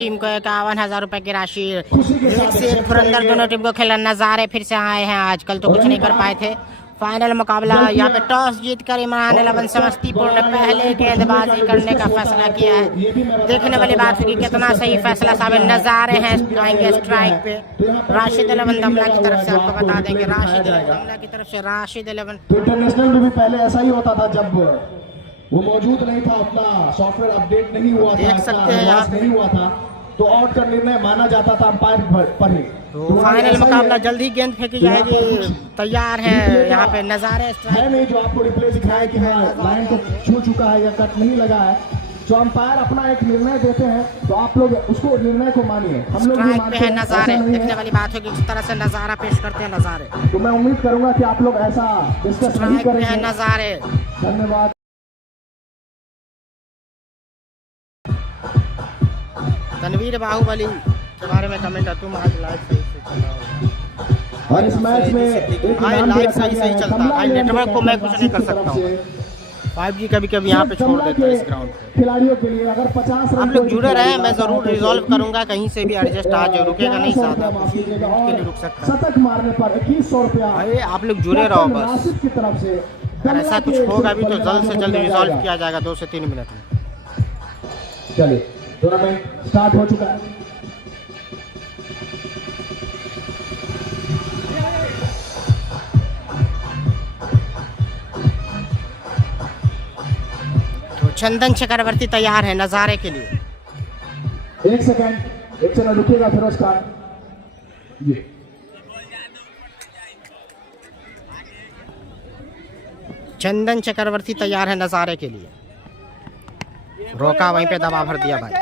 Team को 51,000 रुपए की राशि। एक से एक धुरंधर दोनों टीम को खेलने नजारे फिर से आए हैं। आजकल तो कुछ नहीं कर पाए थे। फाइनल मुकाबला यहाँ पे टॉस जीतकर इमरान 11 समस्तीपुर ने पहले गेंदबाजी करने का फैसला किया है। देखने वाली बात होगी कितना सही फैसला साबित नजारे हैं आएंगे स्ट्राइक पे। राशिद 11 दमला की तरफ से आपको बता देंगे, राशिद 11 दमला की तरफ से राशिद 11। इंटरनेशनल में भी पहले ऐसा ही होता था, जब वो मौजूद नहीं था, अपना सॉफ्टवेयर अपडेट नहीं हुआ था, देख सकते हैं यहाँ नहीं हुआ था, तो आउट का निर्णय माना जाता था अंपायर पर ही। तो फाइनल मुकाबला जल्दी गेंद फेंकी जाएगी, तैयार है यहाँ पे नजारे है नहीं जो आपको रिप्ले दिखाए कि हाँ लाइन को छू चुका है या कट नहीं लगा है। जो अंपायर अपना एक निर्णय देते हैं तो आप लोग उसको निर्णय को मानिए। हम लोग पे है नजारे। देखने वाली बात होगी किस तरह से नजारा पेश करते हैं नजारे। तो मैं उम्मीद करूंगा कि आप लोग ऐसा डिस्कस नहीं करेंगे। नजारे। धन्यवाद। तनवीर बाहुबली के बारे में कमेंट है, तुम आज लाइव सही से चला हो। और इस मैच में भाई लाइव सही चलता है भाई, नेटवर्क को मैं कुछ नहीं कर सकता हूँ। 5G कभी कभी यहाँ पे छोड़ देता है इस ग्राउंड पे। खिलाड़ियों के लिए अगर 50 आप लोग जुड़े रहे, मैं जरूर रिजॉल्व करूंगा। कहीं से भी एडजस्ट आज रुकेगा नहीं, ज्यादा के लिए रुक सकता है। शतक मारने पर 2100 रुपया। भाई आप लोग जुड़े रहो बस। नासिर की तरफ से अगर ऐसा कुछ होगा भी तो जल्द से जल्द रिजॉल्व किया जाएगा 2 से 3 मिनट में। चलिए टूर्नामेंट स्टार्ट हो चुका है। तो चंदन चक्रवर्ती तैयार है नजारे के लिए। 1 सेकंड, 1 सेकंड रुकिएगा फिरोज खान जी। चंदन चक्रवर्ती तैयार है नजारे के लिए। रोका, वहीं पे दबा भर दिया भाई।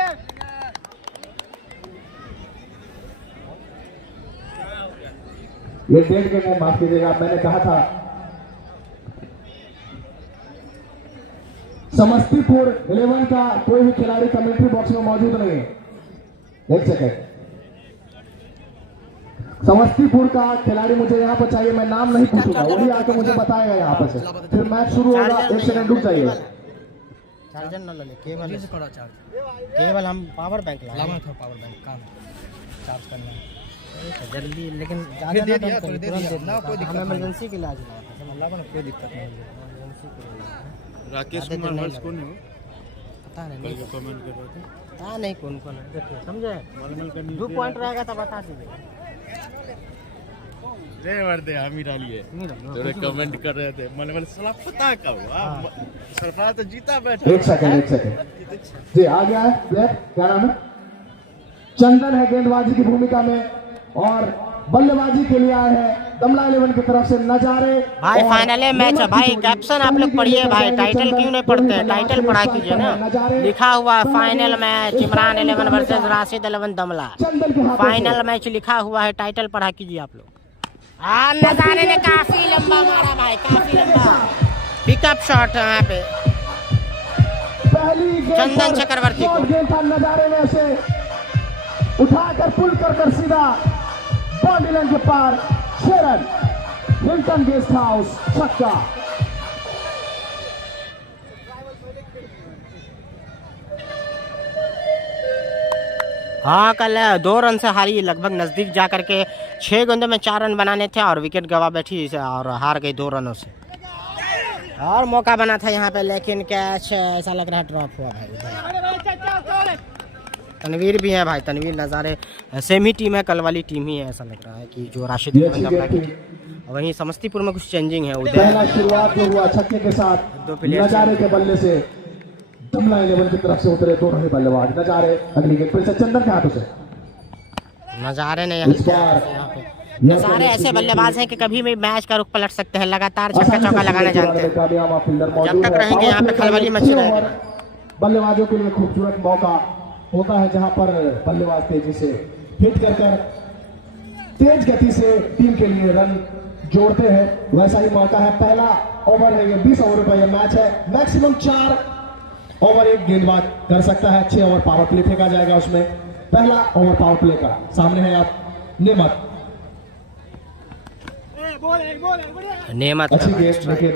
ये डेट के टाइम माफ कीजिएगा, मैंने कहा था समस्तीपुर 11 का कोई भी खिलाड़ी कमेंट्री बॉक्स में मौजूद नहीं है। 1 सेकंड, समस्तीपुर का खिलाड़ी मुझे यहाँ पर चाहिए। मैं नाम नहीं पूछूंगा, वही आके मुझे बताएगा यहाँ पर से, फिर मैच शुरू होगा। 1 सेकंड रुक जाइए। चार्जर न ले, केबल से पड़ा चार्ज। केबल हम पावर बैंक लाए थे, पावर बैंक काम चार्ज करना है जल्दी, लेकिन ज्यादा दे दिया तुरंत ना, कोई दिक्कत नहीं। इमरजेंसी के इलाज लाया था, अल्लाह को कोई दिक्कत नहीं। इमरजेंसी के राकेश कुमार हर्ष कौन है? पता नहीं, कमेंट कर रहे थे, पता नहीं कौन कौन है। देखिए समझे, 2 पॉइंट रहेगा तो बता दीजिए। आमिर अली है, थोड़े कमेंट कर रहे थे, मैंने साला पता कब सरफराज तो जीता बैठा। 1 सेकंड जी, आ गया है प्लेयर। क्या नाम है? चंदन है गेंदबाजी की भूमिका में, और बल्लेबाजी के लिए आए हैं दमला 11 की तरफ से नजारे। भाई फाइनल मैच है भाई, कैप्शन आप लोग पढ़िए भाई, टाइटल क्यों नहीं पढ़ते हैं? टाइटल पढ़ा कीजिए ना। लिखा हुआ final match Imran 11 versus Rashid 11 दमला। फाइनल मैच लिखा हुआ है, टाइटल पढ़ा कीजिए आप लोग। नजारे ने काफी लंबा मारा भाई, काफी लंबा पिकअप शॉट यहाँ पे चंदन चक्रवर्ती को। नजारे में से उठाकर पुल कर सीधा बाउंड्री लाइन के पार। शेरन हिल्टन गेस्ट हाउस छक्का। हाँ कल 2 रन से हारी, लगभग नजदीक जाकर के 6 गेंदों में 4 रन बनाने थे और विकेट गवा बैठी और हार गई 2 रनों से। और मौका बना था यहाँ पे, लेकिन कैच ऐसा लग रहा है ड्रॉप हुआ भाई। तनवीर भी है भाई, तनवीर नजारे सेम ही टीम है, कल वाली टीम ही है। ऐसा लग रहा है कि जो राशिद दमला की, वहीं समस्तीपुर में कुछ चेंजिंग है। पहला शुरुआत जो हुआ छक्के के साथ, 2 प्लेयर नजारे के बल्ले से दमला 11 की तरफ से उतरे 2 ही बल्लेबाज। नजारे अगली गेंद फिर से चंदन के हाथों से। नजारे ने नजारे ऐसे बल्लेबाज हैं कि कभी भी मैच का रुख पलट सकते हैं, लगातार छक्का चौका लगाना जानते हैं। जब तक रहेंगे यहाँ पे खलबली मची रहेगी। बल्लेबाजों के लिए खूबसूरत मौका होता है जहां पर बल्लेबाज तेजी से हिट कर तेज गति से टीम के लिए रन जोड़ते हैं, वैसा ही मौका है। पहला ओवर है ये, 20 ओवर का ये मैच है। मैक्सिमम 4 ओवर एक गेंदबाज कर सकता है। 6 ओवर पावर प्ले फेंका जाएगा उसमें। पहला ओवर पावर प्ले का सामने है आप नेमत। अच्छी गेंद, लेकिन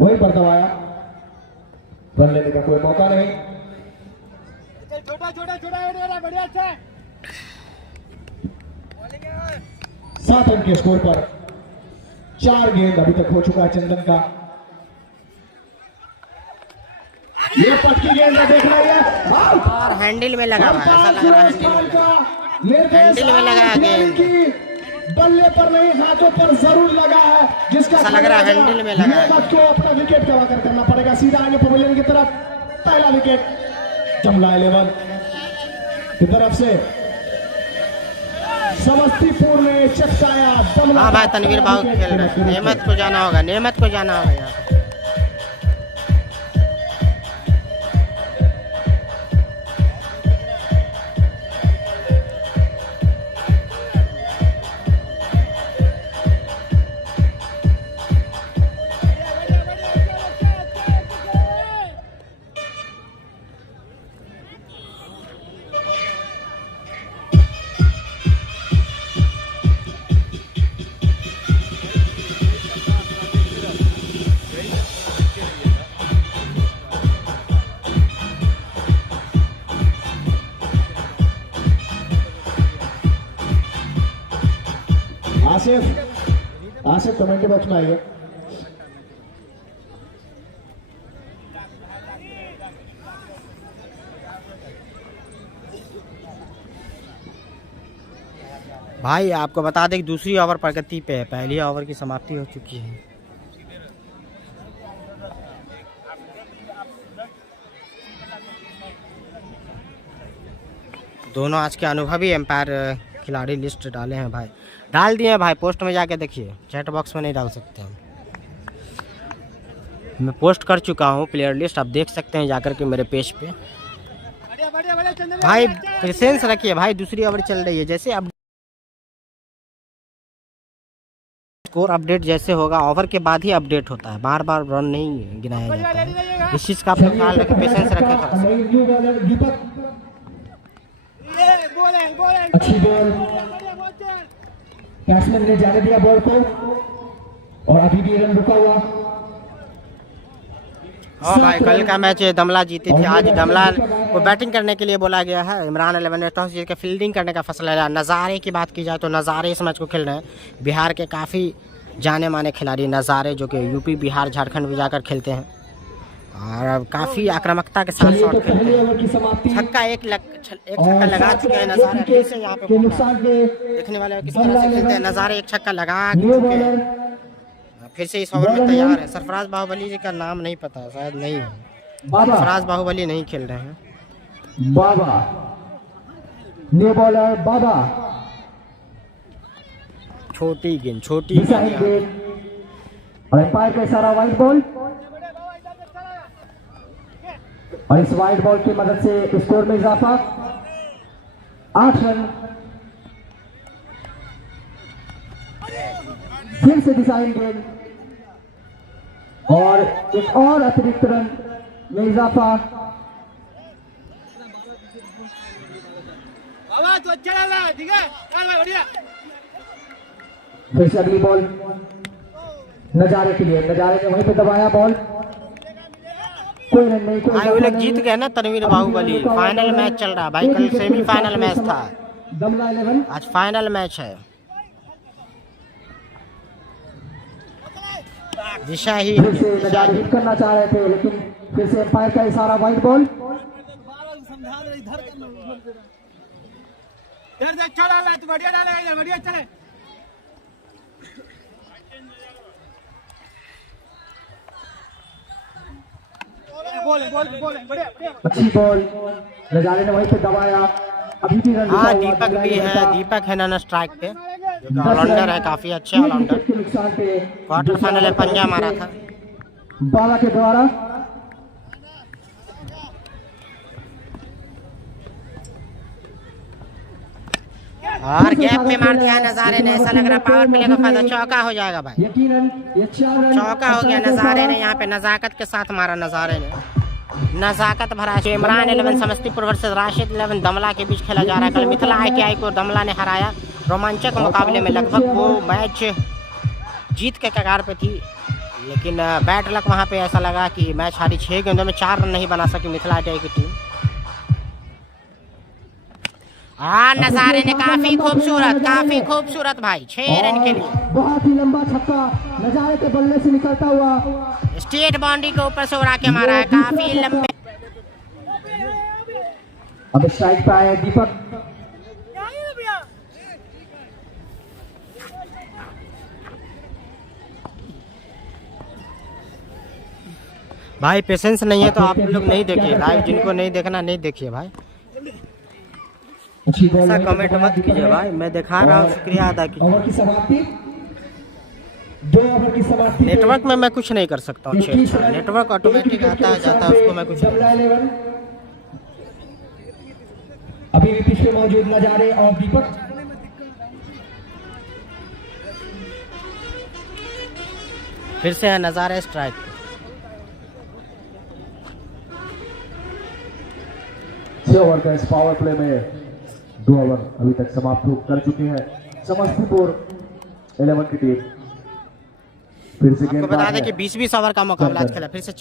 वहीं पर दबाया, रन लेने का कोई मौका नहीं। सात रन के स्कोर पर 4 गेंद अभी तक हो चुका है चंदन का। ये पटकी गेंद है, देखना है आउट। और हैंडल में लगा हुआ है, ऐसा लग रहा है हैंडल में लगा है गेंद, बल्ले पर नहीं हाथों पर जरूर लगा है, जिसका ऐसा लग रहा है हैंडल में लगा है। नेमत को अपना विकेट गवा कर करना पड़ेगा। सीधा आगे पवेलियन की तरफ, पहला विकेट जमला 11 की तरफ से समस्तीपुर ने चटकाया दमला। हाँ भाई तनवीर भाव खेल रहे हैं, नेमत को जाना होगा, नेमत को जाना होगा यहाँ पे। आसिफ कमेंट बॉक्स में आइए। भाई आपको बता दें कि दूसरी ओवर प्रगति पे है, पहली ओवर की समाप्ति हो चुकी है। दोनों आज के अनुभवी एम्पायर खिलाड़ी लिस्ट डाले हैं भाई, डाल दिए हैं भाई, पोस्ट में जाके देखिए, चैट बॉक्स में नहीं डाल सकते हम। मैं पोस्ट कर चुका हूँ प्लेयर लिस्ट, आप देख सकते हैं जाकर के मेरे पेज पे। भाई पेशेंस रखिए भाई, दूसरी ओवर चल रही है, जैसे अब स्कोर अपडेट जैसे होगा ओवर के बाद ही अपडेट होता है, बार बार रन नहीं गिनाया जाता है। इस चीज़ का अपना ख्याल रखें, पेशेंस रखें थोड़ा सा। अच्छी बॉल, बैट्समैन ने जाने दिया बॉल को और अभी भी रन रुका हुआ। हाँ भाई कल का मैच दमला जीती थी, आज दमला को बैटिंग करने के लिए बोला गया है। इमरान 11 ने टॉस जीत के फील्डिंग करने का फैसला लिया। नज़ारे की बात की जाए तो नज़ारे इस मैच को खेल रहे हैं, बिहार के काफ़ी जाने माने खिलाड़ी नज़ारे, जो कि यूपी बिहार झारखंड में जाकर खेलते हैं और काफ़ी आक्रामकता के साथ शॉट खेलते हैं। छक्का एक छक्का लगा चुके हैं नज़ारे, फिर से यहाँ पे देखने वाले किस तरह से खेलते हैं। नज़ारे एक छक्का लगा चुके हैं, फिर से इस ओवर में तैयार है। सरफराज बाहुबली जी का नाम नहीं पता, शायद नहीं है, सरफराज बाहुबली नहीं खेल रहे हैं। बाबा न्यू बॉलर बाबा, छोटी गेंद, छोटी गेंद और एम्पायर का इशारा वाइड बॉल, और इस वाइड बॉल की मदद से स्कोर में इजाफा 8 रन। फिर से डिजाइन गेंद और एक और अतिरिक्त रन में इजाफा। फिर से अगली बॉल नजारे के लिए, नजारे ने वहीं पे दबाया बॉल, कोई रन नहीं, कोई वो लोग जीत गए ना तनवीर बाहुबली। फाइनल मैच चल रहा है भाई, कल सेमीफाइनल मैच था, दमला 11 आज फाइनल मैच है। दिशा ही करना चाह रहे थे, लेकिन फिर से एम्पायर का इशारा वाइड बॉल। अच्छी बॉल, नजारे ने वहीं पे दबाया, अभी भी रन। हाँ दीपक भी है, दीपक है नॉन स्ट्राइक पे, जो ऑलराउंडर है, काफी अच्छे ऑलराउंडर। क्वार्टर फाइनल में पंजा मारा था बाला के द्वारा। और गैप में मार दिया नजारे ने, ऐसा लग रहा पावर प्ले का फायदा, चौका हो जाएगा भाई, यकीनन ये 4 रन चौका हो गया। नजारे ने यहाँ पे नजाकत के साथ मारा, नजारे ने नजाकत भरा। इमरान 11 समस्तीपुर वर्सेस राशिद 11 दमला के बीच खेला जा रहा है। कल मिथिला ITI को दमला ने हराया रोमांचक मुकाबले में, लगभग वो मैच जीत के कगार पे थी, लेकिन बैड लक वहाँ पे ऐसा लगा कि मैच हारी। 6 गेंदों में 4 रन नहीं बना सकी मिथिला ITI की टीम। हाँ नजारे ने काफी खूबसूरत भाई 6 रन के लिए बहुत ही लंबा छक्का नजारे के बल्ले से निकलता हुआ स्टेट बाउंड्री के ऊपर से उड़ा के मारा है, काफी लंबे। अब स्ट्राइक पे आया दीपक। भाई पेशेंस नहीं है तो आप लोग नहीं देखिए लाइव, जिनको नहीं देखना नहीं देखिए भाई, ऐसा कमेंट मत कीजिए भाई, मैं दिखा रहा हूँ, शुक्रिया अदा कीजिए। ओवर की समाप्ति 2 ओवर की समाप्ति। नेटवर्क में मैं कुछ नहीं कर सकता हूँ, नेटवर्क ऑटोमेटिक आता है जाता है, उसको मैं कुछ नहीं। अभी भी पीछे मौजूद नजारे और दीपक। फिर से है नजारे स्ट्राइक। 6 ओवर का इस पावर प्ले में 2 ओवर अभी तक समाप्त कर चुके हैं समस्तीपुर 11 की टीम। फिर से आपको बता दें कि 20-20 ओवर का मुकाबला आज खेला। फिर से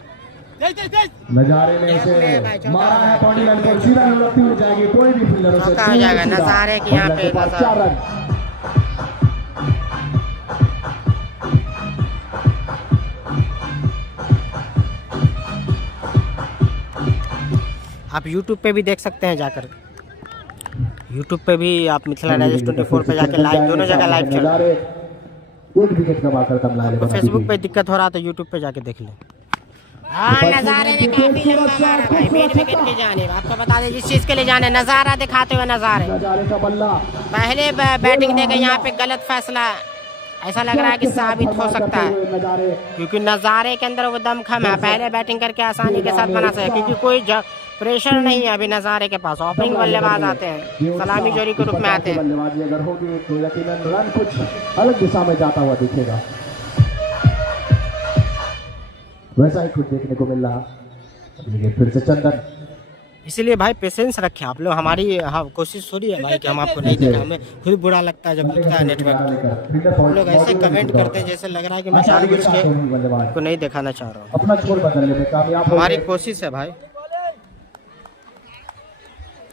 नजारे में उसे मारा है पानी लाइन को, सीधा लड़ती हुई जाएगी, कोई भी फील्डर उसे हो जाएगा। नजारे की यहाँ पे 4 रन। आप YouTube पे भी देख सकते हैं जाकर, YouTube पे भी आप मिथिला राइडर्स 24 पे जाके लाइव, दोनों जगह लाइव चल रहा है। एक विकेट कमाकर तब लाए। तो फेसबुक पे दिक्कत हो रहा तो YouTube पे जाके देख लें। हाँ नजारे ने काफी लंबा मारा भाई, मेन विकेट की जानिब। आपको बता दें जिस चीज के लिए जाने, नजारा दिखाते हुए नजारे का बल्ला पहले बैटिंग देकर यहाँ पे गलत फैसला ऐसा लग रहा है कि साबित हो सकता है, क्योंकि नजारे के अंदर वो दमखम है, पहले बैटिंग करके आसानी के साथ बना सकते, क्योंकि कोई प्रेशर नहीं है अभी नजारे के पास। ओपनिंग बल्लेबाज आते हैं, सलामी जोड़ी के रूप में आते हैं। बल्लेबाजी अगर होगी तो यकीनन रन कुछ अलग दिशा में जाता हुआ दिखेगा, वैसा ही कुछ देखने को मिल रहा। फिर से चंदन। इसलिए भाई पेशेंस रखें आप लोग, हमारी कोशिश थोड़ी है भाई कि हम आपको नहीं देखें, हमें खुद बुरा लगता है जब दिखता है नेटवर्क। हम लोग ऐसे कमेंट करते हैं जैसे लग रहा है कि मैं जानबूझ के आपको नहीं दिखाना चाह रहा हूँ। अपना छोर बदलने में कामयाब हमारी कोशिश है भाई,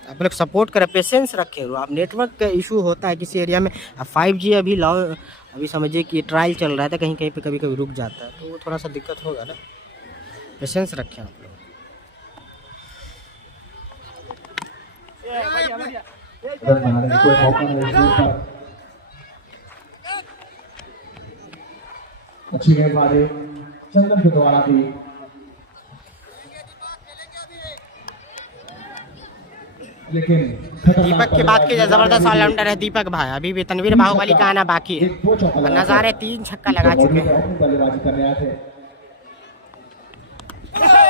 आप लोग सपोर्ट करें, पेशेंस रखें। आप नेटवर्क का इशू होता है किसी एरिया में, 5G अभी अभी समझिए कि ट्रायल चल रहा है, तो कहीं कहीं पे कभी कभी रुक जाता है, तो वो थोड़ा सा दिक्कत होगा ना। पेशेंस रखें आप लोग। कोई मौका नहीं। अच्छी गेंदबाजी चंदन के द्वारा भी। लेकिन दीपक की बात की जाए, जबरदस्त ऑलराउंडर है दीपक भाई। अभी भी तनवीर बाहुबली का आना बाकी है, नजारे 3 छक्का लगा चुके हैं।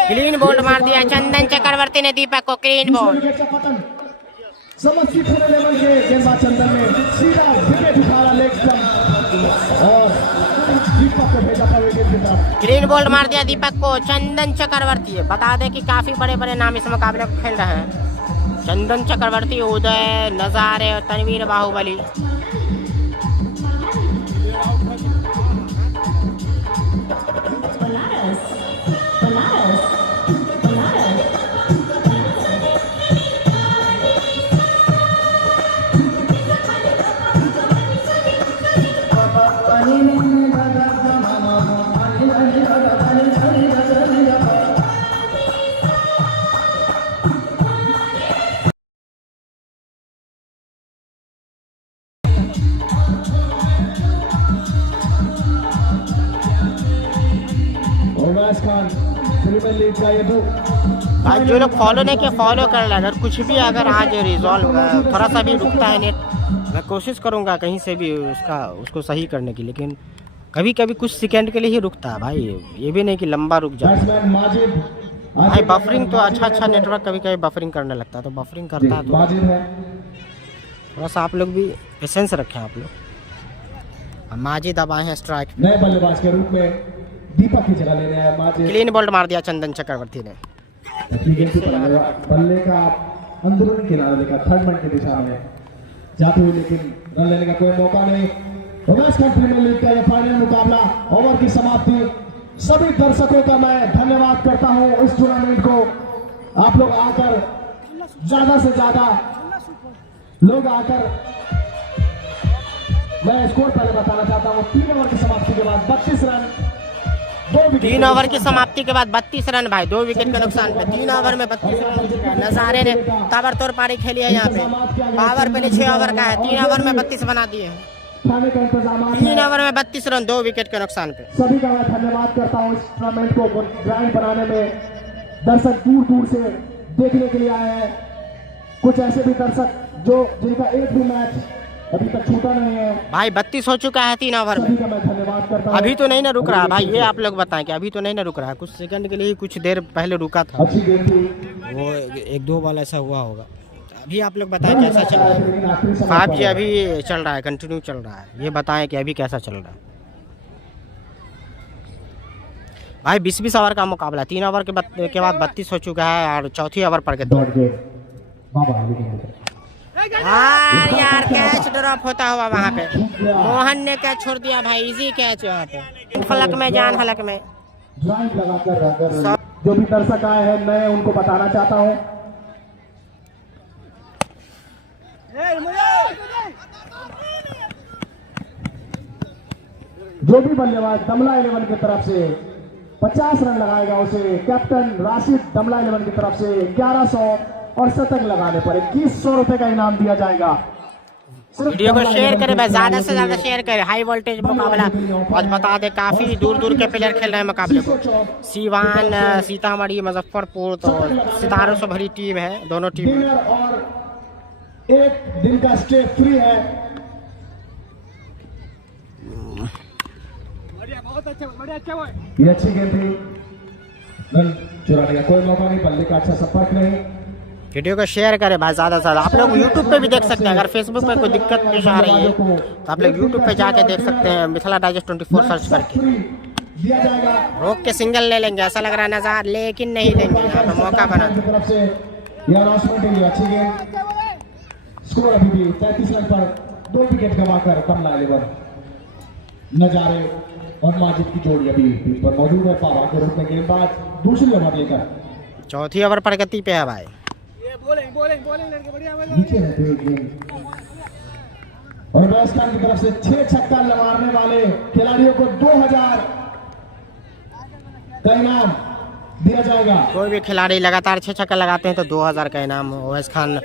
क्लीन बोल्ड मार दिया चंदन चक्रवर्ती ने दीपक को, क्लीन बोल्ड। समस्तीपुर 11 के गेंदबाज चंदन ने सीधा विकेट उठाया लेग स्टंप और दीपक को भेजा था विकेट की तरफ। क्लीन बोल्ड मार दिया दीपक को चंदन चक्रवर्ती। बता दें कि काफी बड़े बड़े नाम इस मुकाबले को खेल रहे हैं, चंदन चक्रवर्ती, उदय, नजारे और तनवीर बाहुबली। आज जो लोग फॉलो नहीं किए फॉलो कर लें। अगर कुछ भी अगर आज रिजॉल्व थोड़ा सा भी रुकता है नेट, मैं कोशिश करूंगा कहीं से भी उसको सही करने की, लेकिन कभी कभी कुछ सेकंड के लिए ही रुकता है भाई, ये भी नहीं कि लंबा रुक जाए भाई। बफरिंग तो अच्छा नेटवर्क कभी कभी बफरिंग करने लगता है, तो बफरिंग करता है तो थोड़ा सा आप लोग भी पेशेंस रखें आप लोग। माजिद अब आए हैं स्ट्राइक, नए बल्लेबाज के रूप में दीपक की जगह लेने आया माजिद। क्लीन बोल्ड मार दिया चंदन चक्रवर्ती ने। बल्ले का अंदरूनी किनारे लेकर थर्ड मैन की दिशा में जाते हुए, लेकिन रन लेने का कोई मौका नहीं। उमेश खान प्रीमियर लीग का ये फाइनल मुकाबला, ओवर की समाप्ति। सभी दर्शकों का मैं धन्यवाद करता हूं इस टूर्नामेंट को। आप लोग आकर ज्यादा से ज्यादा लोग आकर मैं स्कोर पहले बताना चाहता हूँ। 3 ओवर की समाप्ति के बाद 32 रन, 2 विकेट। 3 ओवर की समाप्ति के बाद 32 रन भाई, 2 विकेट के नुकसान पे 3 ओवर में 32 रन। नजारे ने ताबड़तोड़ पारी खेली है यहाँ पे। पावर प्ले 6 ओवर का है, 3 ओवर में 32 बना दिए हैं। खाने का इंतजाम 3 ओवर में 32 रन, 2 विकेट के नुकसान पे। सभी का मैं धन्यवाद करता हूँ। इस टूर्नामेंट को ग्रैंड बनाने में दर्शक दूर दूर से देखने के लिए आए हैं। कुछ ऐसे भी दर्शक जो जिनका एक भी मैच अभी तक छूटा नहीं है। भाई 32 हो चुका है 3 ओवर में। सभी का मैं धन्यवाद करता हूँ। अभी तो नहीं ना रुक रहा भाई, ये आप लोग बताएं कि अभी तो नहीं ना रुक रहा है। कुछ सेकंड के लिए कुछ देर पहले रुका था, अच्छी गेम थी। वो 1-2 बॉल ऐसा हुआ होगा। अभी आप लोग बताएं कैसा चल रहा है। 5G अभी चल रहा है, कंटिन्यू चल रहा है। ये बताएं कि अभी कैसा चल रहा है भाई। 20-20 ओवर का मुकाबला, 3 ओवर के बाद 32 हो चुका है और चौथी ओवर पर यार कैच ड्रॉप होता हुआ वहाँ पे मोहन ने कैच छोड़ दिया भाई। इजी कैच यहाँ पे, फलक में जान हलक में। ड्राइव लगाकर जो भी दर्शक आए हैं मैं उनको बताना चाहता हूँ। जो भी बल्लेबाज दमला 11 की तरफ से 50 रन लगाएगा उसे कैप्टन राशिद दमला 11 की तरफ से 1100 और शतक लगाने पर 2100 रुपए का इनाम दिया जाएगा। वीडियो को शेयर करें भाई, ज्यादा से ज्यादा शेयर करें। हाई वोल्टेज मुकाबला, और बता दे काफी दूर दूर के प्लेयर खेल रहे हैं मुकाबले को। सीवान, सीतामढ़ी, मुजफ्फरपुर, तो सितारों से भरी टीम है दोनों टीम। और एक दिन का स्टे फ्री है। ये अच्छी गेम थी, रन चुराने का कोई मौका नहीं, बल्ले का अच्छा संपर्क नहीं। वीडियो को शेयर करें भाई ज्यादा से ज्यादा। आप लोग यूट्यूब पे भी देख सकते हैं, अगर फेसबुक पे कोई दिक्कत पेश आ रही है तो आप लोग यूट्यूब पे जाके देख सकते हैं, मिथिला डाइजेस्ट 24 सर्च करके। दिया जाएगा, रोक के सिंगल ले लेंगे ऐसा लग रहा है नजार, लेकिन नहीं लेंगे। यहाँ पे मौका बना तरफ से यह अनाउंसमेंट है। अच्छी गेम, स्कोर अभी भी 33 रन पर 2 विकेट गंवाकर दमला 11 नजारे और माजिद की जोड़ी अभी पिच पर मौजूद है। पावा के रूप में गेंदबाज दूसरी ओवर लेकर चौथी ओवर पर गति पे है भाई। नीचे रहते हुए गेंद और वेस्टर्न की तरफ से 6 छक्का मारने वाले खिलाड़ियों को 2000 का इनाम दिया जाएगा। कोई भी खिलाड़ी लगातार 6 छक्का लगाते हैं तो 2000 का इनाम ओवैस खान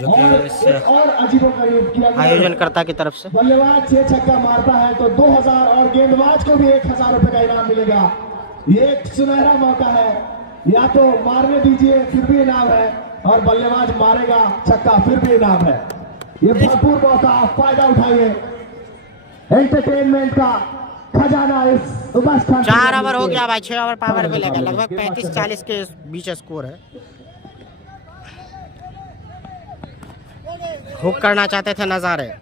जो कि इस और अजीबोगरीब किया गया आयोजनकर्ता की तरफ से। बल्लेबाज 6 छक्का मारता है तो 2000 और गेंदबाज को भी 1000 रुपए का इनाम मिलेगा। ये एक सुनहरा मौका है, या तो मारने दीजिए फिर भी इनाम है, और बल्लेबाज मारेगा छक्का फिर भी इनाम है। ये भरपूर मौका, फायदा उठाइए। एंटरटेनमेंट का खजाना इस 4 ओवर हो गया भाई, 6 ओवर पावर पे लगा, लगभग 35-40 के बीच स्कोर है। हुक करना चाहते थे नजारे,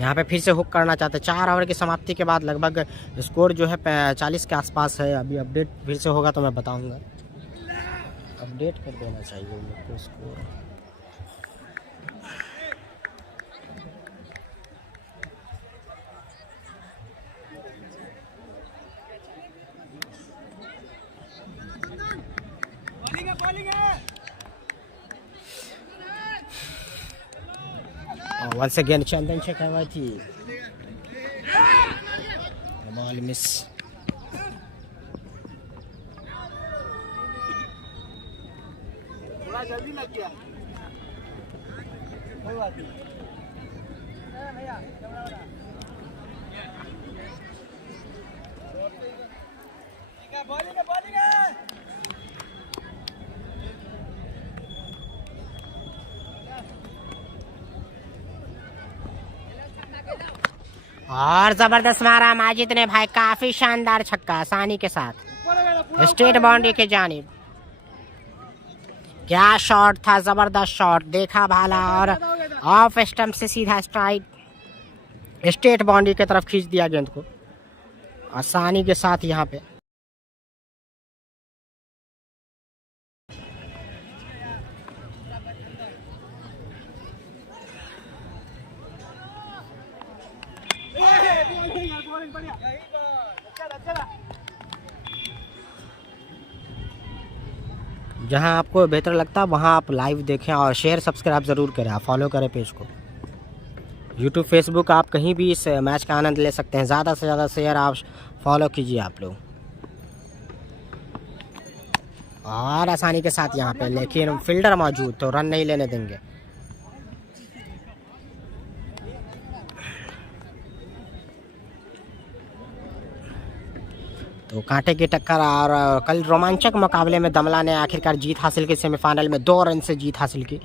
यहाँ पे फिर से हुक करना चाहते। 4 ओवर की समाप्ति के बाद लगभग स्कोर जो है 40 के आसपास है। अभी अपडेट फिर से होगा तो मैं बताऊंगा, अपडेट कर देना चाहिए तो score. Once again, Chandan Chakravarti. The ball miss. थोड़ा जल्दी लग गया। कोई बात नहीं। बॉलिंग है। और जबरदस्त मारा माजिद ने भाई, काफी शानदार छक्का आसानी के साथ स्टेट बाउंड्री के जानिब। क्या शॉट था, जबरदस्त शॉट, देखा भाला और ऑफ स्टंप से सीधा स्ट्राइक स्टेट बाउंड्री की तरफ खींच दिया गेंद को आसानी के साथ। यहाँ पे जहां आपको बेहतर लगता है वहां आप लाइव देखें और शेयर सब्सक्राइब ज़रूर करें, आप फॉलो करें पेज को। यूट्यूब फेसबुक आप कहीं भी इस मैच का आनंद ले सकते हैं। ज़्यादा से ज़्यादा शेयर आप फॉलो कीजिए आप लोग, और आसानी के साथ यहाँ पे, लेकिन फील्डर मौजूद तो रन नहीं लेने देंगे। तो कांटे की टक्कर, और कल रोमांचक मुकाबले में दमला ने आखिरकार जीत हासिल की। सेमीफाइनल में 2 रन से जीत हासिल की।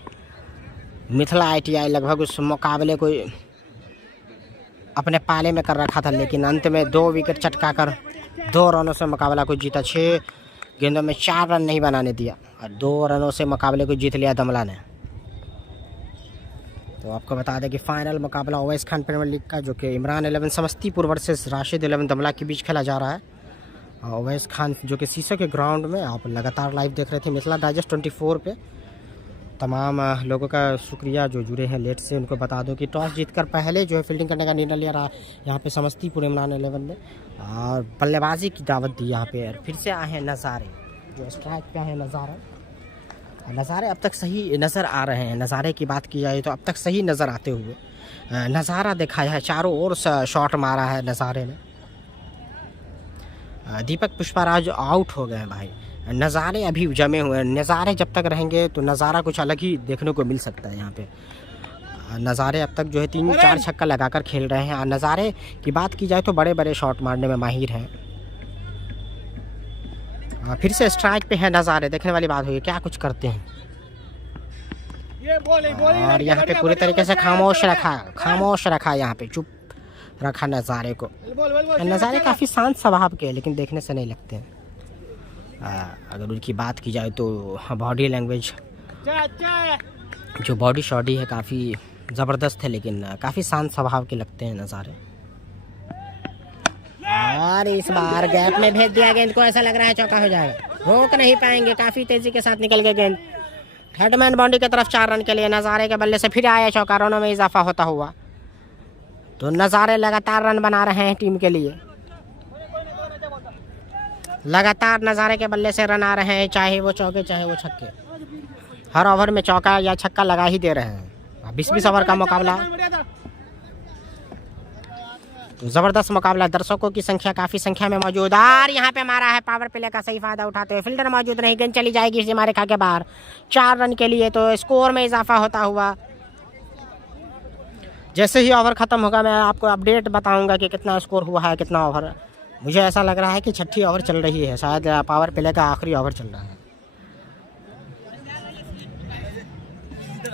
मिथिला ITI लगभग उस मुकाबले को अपने पाले में कर रखा था, लेकिन अंत में 2 विकेट चटका कर 2 रनों से मुकाबला को जीता। 6 गेंदों में 4 रन नहीं बनाने दिया और 2 रनों से मुकाबले को जीत लिया दमला ने। तो आपको बता दें कि फाइनल मुकाबला ओवैस खान प्रीमियर लीग का, जो कि इमरान 11 समस्तीपुर वर्सेस राशिद 11 दमला के बीच खेला जा रहा है। ओवैस खान जो कि शीशो के ग्राउंड में आप लगातार लाइव देख रहे थे मिथिला डाइजेस्ट 24 पे। तमाम लोगों का शुक्रिया जो जुड़े हैं लेट से। उनको बता दूं कि टॉस जीतकर पहले जो है फील्डिंग करने का निर्णय लिया रहा यहाँ पे समस्तीपुर इमरान 11 ने, और बल्लेबाजी की दावत दी यहाँ पे। फिर से आए हैं नज़ारे, जो स्ट्राइक पे आए नज़ारे। नज़ारे अब तक सही नज़र आ रहे हैं। नज़ारे की बात की जाए तो अब तक सही नज़र आते हुए नज़ारा दिखाया है, चारों ओर शॉट मारा है नज़ारे ने। दीपक पुष्पराज आउट हो गए हैं भाई। नज़ारे अभी जमे हुए हैं। नज़ारे जब तक रहेंगे तो नज़ारा कुछ अलग ही देखने को मिल सकता है यहाँ पे। नज़ारे अब तक जो है 3-4 छक्का लगाकर खेल रहे हैं। नज़ारे की बात की जाए तो बड़े बड़े शॉट मारने में माहिर हैं। फिर से स्ट्राइक पे है नज़ारे, देखने वाली बात हुई क्या कुछ करते हैं। और यहाँ पे पूरी तरीके से खामोश रखा यहाँ पे, चुप रखा नज़ारे को। नज़ारे काफ़ी शांत स्वभाव के, लेकिन देखने से नहीं लगते हैं। अगर उनकी बात की जाए तो बॉडी लैंग्वेज, जो बॉडी शॉडी है काफ़ी ज़बरदस्त है, लेकिन काफ़ी शांत स्वभाव के लगते हैं नज़ारे। और इस बार गैप में भेज दिया गेंद को, ऐसा लग रहा है चौका हो जाएगा। रोक नहीं पाएंगे, काफ़ी तेज़ी के साथ निकल गए गेंद। हेडमैन बाउंड्री की तरफ 4 रन के लिए। नज़ारे के बल्ले से फिर आया चौका, रनों में इजाफा होता हुआ। तो नज़ारे लगातार रन बना रहे हैं टीम के लिए। लगातार नज़ारे के बल्ले से रन आ रहे हैं, चाहे वो चौके चाहे वो छक्के। हर ओवर में चौका या छक्का लगा ही दे रहे हैं। 20-20 ओवर का मुकाबला, तो ज़बरदस्त मुकाबला। दर्शकों की संख्या काफ़ी संख्या में मौजूद। और यहाँ पे मारा है पावर प्ले का सही फायदा उठाते हुए। फील्डर मौजूद नहीं, गेंद चली जाएगी सीमा रेखा के बाहर। 4 रन के लिए तो स्कोर में इजाफा होता हुआ। जैसे ही ओवर ख़त्म होगा मैं आपको अपडेट बताऊंगा कि कितना स्कोर हुआ है, कितना ओवर। मुझे ऐसा लग रहा है कि 6ठी ओवर चल रही है, शायद पावर प्ले का आखिरी ओवर चल रहा है।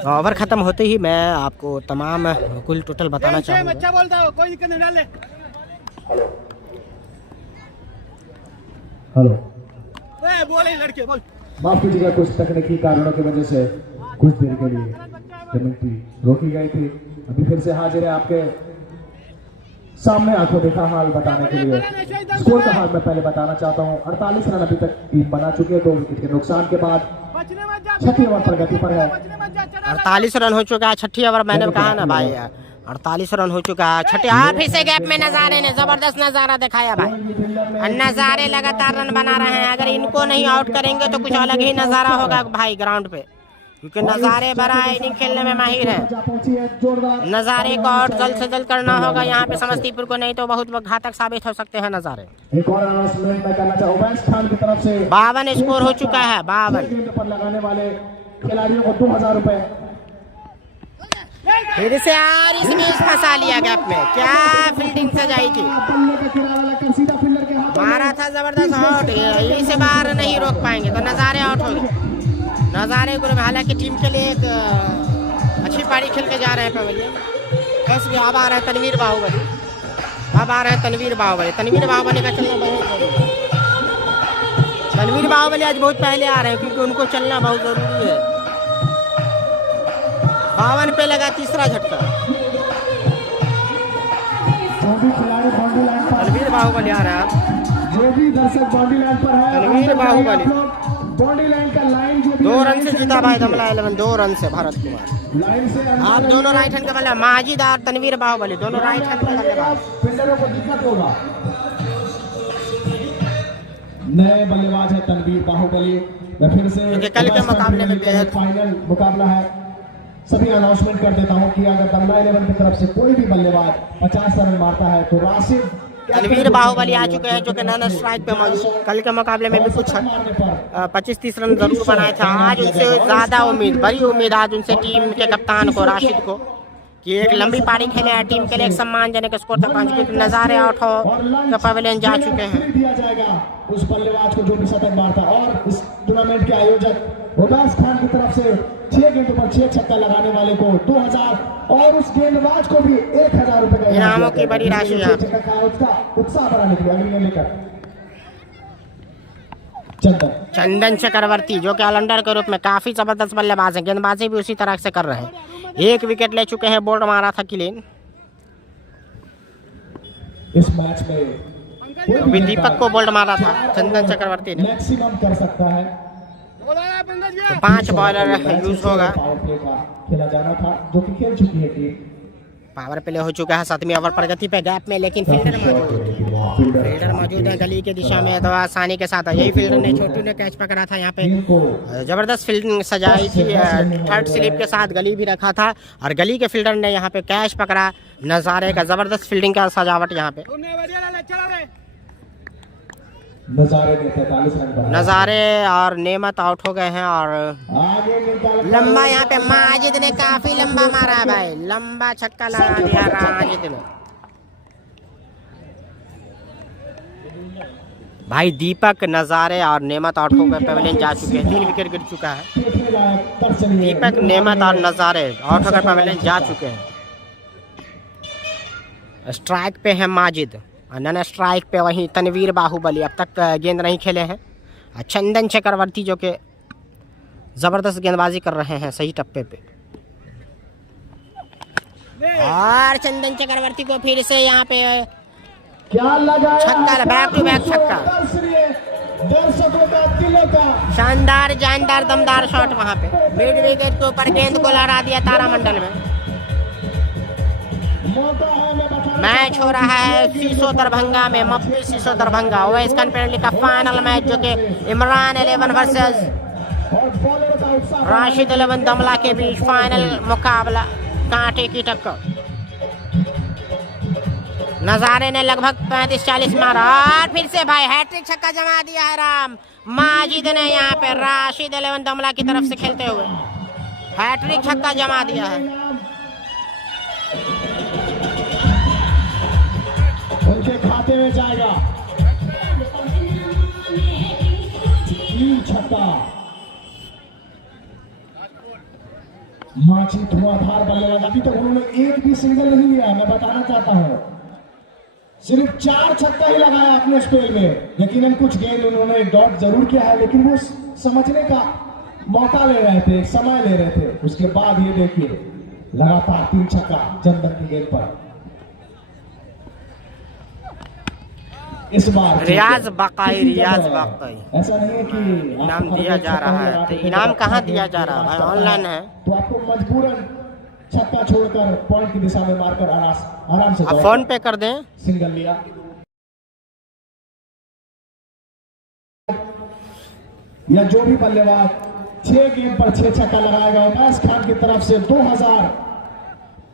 ओवर ख़त्म होते ही मैं आपको तमाम कुल टोटल बताना चाहूँगा। अच्छा बोलता हो, कोई दिक्कत नहीं डाले। हेलो, बोले लड़के बोल। माफ कीजिएगा, कुछ तकनीकी कारणों की वजह से कुछ देर के लिए कमेंट्री रोकी गई थी। अभी फिर से हाजिर है आपके सामने आंखों देखा हाल बताने के लिए। स्कोर का हाल मैं पहले बताना चाहता हूँ। 48 रन अभी तक टीम बना चुकी है 2 विकेट के नुकसान के बाद। 6ठी ओवर प्रगति पर है। 48 रन हो चुका है 6ठी ओवर। मैंने कहा ना भाई 48 रन हो चुका है 6ठी। हाँ, फिर से गैप में नज़ारे ने ज़बरदस्त नज़ारा दिखाया भाई। नज़ारे लगातार रन बना रहे हैं। अगर इनको नहीं आउट करेंगे तो कुछ अलग ही नज़ारा होगा भाई ग्राउंड पे, क्योंकि नज़ारे बड़ा इनिंग खेलने में माहिर है। नज़ारे को आउट जल्द से जल्द करना होगा यहाँ पे समस्तीपुर को, नहीं तो बहुत घातक साबित हो सकते हैं नज़ारे। एक और अनाउंसमेंट मैं करना चाहूँ, ओवैस खान की तरफ से 52 स्कोर हो चुका है। 52 पर लगाने वाले खिलाड़ियों को 2000 रुपए। फिर से यार इसमें फंसा लिया गैप में, क्या फील्डिंग सजाई थी। मारा था जबरदस्त आउट, इसे बाहर नहीं रोक पाएंगे तो नज़ारे आउट हो गए। नज़ारे को हालांकि टीम के लिए एक अच्छी पारी खेल के जा रहे हैं पवेलियन। कैसे अब आ रहे हैं तनवीर बाहुबली। अब आ रहे हैं तनवीर बाहुबली। तनवीर बाहुबली का चलना बहुत जरूरी है। तनवीर बाहुबली आज बहुत पहले आ रहे हैं क्योंकि उनको चलना बहुत ज़रूरी है। 52 पे लगा तीसरा झटका। तनवीर बाहुबली आ रहा है। जो भी दर्शक बाउंड्री लाइन पर है, तनवीर बाहुबली बाउंड्री लाइन का लाइन जो 2 रन से जीता भाई दमला 11। 2 रन से भारत कुमार। लाइन से आप दोनों राइट हैंड का मतलब माजिद और तनवीर बाहुबली दोनों राइट हैंड का बल्लेबाज। फील्डरों को दिक्कत होगा। नए बल्लेबाज है तनवीर बाहुबली, मैं फिर से क्योंकि कल के मुकाबले में बेहद फाइनल मुकाबला है। सभी अनाउंसमेंट कर देता हूं कि अगर दमला 11 की तरफ से कोई भी बल्लेबाज 50 रन मारता है तो राशिद तनवीर बाहुबली आ चुके हैं जो कि नॉन स्ट्राइक पे मौजूद। कल के मुकाबले में भी कुछ 25-30 रन जरूर बनाए थे। आज उनसे ज्यादा उम्मीद, बड़ी उम्मीद आज उनसे टीम के कप्तान को, राशिद को, कि एक लंबी पारी खेले हैं, टीम के लिए एक सम्मानजनक स्कोर तक पहुंच गए। नजारे आउट हो के पवेलियन जा चुके हैं। दिया जाएगा उस बल्लेबाज को जो भी शतक मारता। और इस टूर्नामेंट के आयोजक उबैस खान की तरफ से 6 गेंदों पर 6 छक्का लगाने वाले को 2000 और उस गेंदबाज को भी 1000 रुपए का इनामों की बड़ी राशि है। उसका उत्साह बढ़ाने के लिए अगली गेंद लेकर चंदन चक्रवर्ती जो कि ऑलराउंडर के रूप में काफी जबरदस्त बल्लेबाज है, गेंदबाजी भी उसी तरह से कर रहे हैं। 1 विकेट ले चुके हैं, बोल्ड मारा था किलेन। इस मैच में अभी दीपक को बोल्ड मारा था चंदन चक्रवर्ती ने। मैक्सिमम कर सकता है तो 5 बॉलर यूज होगा। पावर प्ले का खेला जाना था जो कि खेल चुकी है टीम। पावर प्ले हो चुका है 7वीं ओवर प्रगति पे गैप में, लेकिन फील्डर मौजूद है गली की दिशा में तो आसानी के साथ। यही फील्डर ने, छोटू ने कैच पकड़ा था यहाँ पे। जबरदस्त फील्डिंग सजाई थी, थर्ड स्लिप के साथ गली भी रखा था और गली के फील्डर ने यहाँ पे कैच पकड़ा। नजारे का जबरदस्त फील्डिंग का सजावट यहाँ पे। नजारे ने 43 रन बनाए। नजारे और नेमत आउट हो गए हैं और आगे निकाल लंबा यहाँ पे माजिद ने काफी लंबा मारा है भाई, लंबा छक्का लगा दिया माजिद ने। भाई दीपक, नजारे और नेमत आउट हो गए, पवेलियन जा चुके हैं। 3 विकेट गिर चुका है। दीपक, नेमत और नजारे आउट होकर पवेलियन जा चुके हैं। स्ट्राइक पे है माजिद, नन स्ट्राइक पे वहीं तनवीर बाहुबली अब तक गेंद नहीं खेले हैं। चंदन चक्रवर्ती जो कि जबरदस्त गेंदबाजी कर रहे हैं सही टप्पे पे। और चंदन चक्रवर्ती को फिर से यहाँ पे क्या लगाया छक्का, बैक टू बैक छक्का। दर्शकों का दिलों का शानदार, जानदार, दमदार शॉट वहाँ पे मिड विकेट के ऊपर गेंद को लहरा दिया तारामंडल में। मौका है। मैच हो रहा है सीसो दरभंगा में, मप्पी सीसो दरभंगा ओवैस खान प्रीमियर लीग का फाइनल मैच जो कि इमरान 11 वर्सेस राशिद 11 दमला के बीच फाइनल मुकाबला, कांटे की टक्कर। नजारे ने लगभग 35-40 मारा और फिर से भाई हैट्रिक छक्का जमा दिया है राम माजिद ने यहाँ पे राशिद 11 दमला की तरफ से खेलते हुए हैट्रिक छक्का जमा दिया है। उनके खाते में जाएगा 3 छक्का। माची धुआंधार बल्लेबाज, अभी तक उन्होंने एक भी सिंगल नहीं लिया। मैं बताना चाहता हूं सिर्फ 4 छक्का ही लगाया अपने स्पेल में। यकीनन कुछ गेंद उन्होंने डॉट जरूर किया है, लेकिन वो समझने का मौका ले रहे थे, समय ले रहे थे। उसके बाद ये देखिए लगातार 3 छक्का चंदन की गेंद पर। इस बार रियाज बाकाई, रियाज बाकाई ऐसा नहीं है कि इनाम दिया जा रहा है। तो इनाम कहाँ दिया जा रहा है भाई, ऑनलाइन है तो आपको मजबूरन छक्का छोड़कर पॉइंट की दिशा में मारकर आराम से आप फोन पे कर दें। सिंगल लिया। या जो भी बल्लेबाज 6 गेंद पर 6 छक्का लगाएगा उबैस खान की तरफ से 2000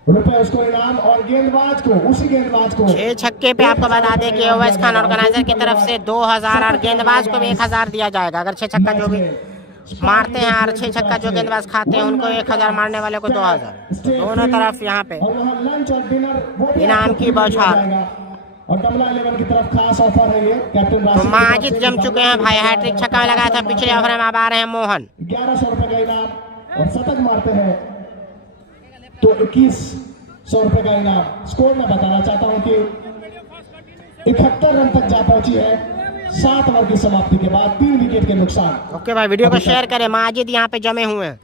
रुपए उसको इनाम और गेंदबाज को, उसी गेंदबाज को 6 छक्के पे आपको बता दें कि ओवैस खान ऑर्गेनाइजर की तरफ से 2000 और गेंदबाज को भी 1000 दिया जाएगा। अगर 6 छक्का जो भी मारते हैं और 6 छक्का जो गेंदबाज खाते हैं उनको 1000, मारने वाले को 2000। दोनों तरफ यहाँ पे लंच और डिनर इनाम की बौछार। और दमला 11 की तरफ खास ऑफर है ये कैप्टन तो माजिद जम चुके हैं भाई, हैट्रिक छक्का में लगाया था पिछले ओवर में। अब आ रहे हैं मोहन। 1100 रुपए का इनाम और शतक मारते हैं तो 2100 रुपए का इनाम। स्कोर मैं बताना चाहता हूं कि 71 रन तक जा पहुंची है 7 ओवर की समाप्ति के बाद, 3 विकेट के नुकसान। ओके भाई, वीडियो को शेयर करें। माजिद यहाँ पे जमे हुए हैं।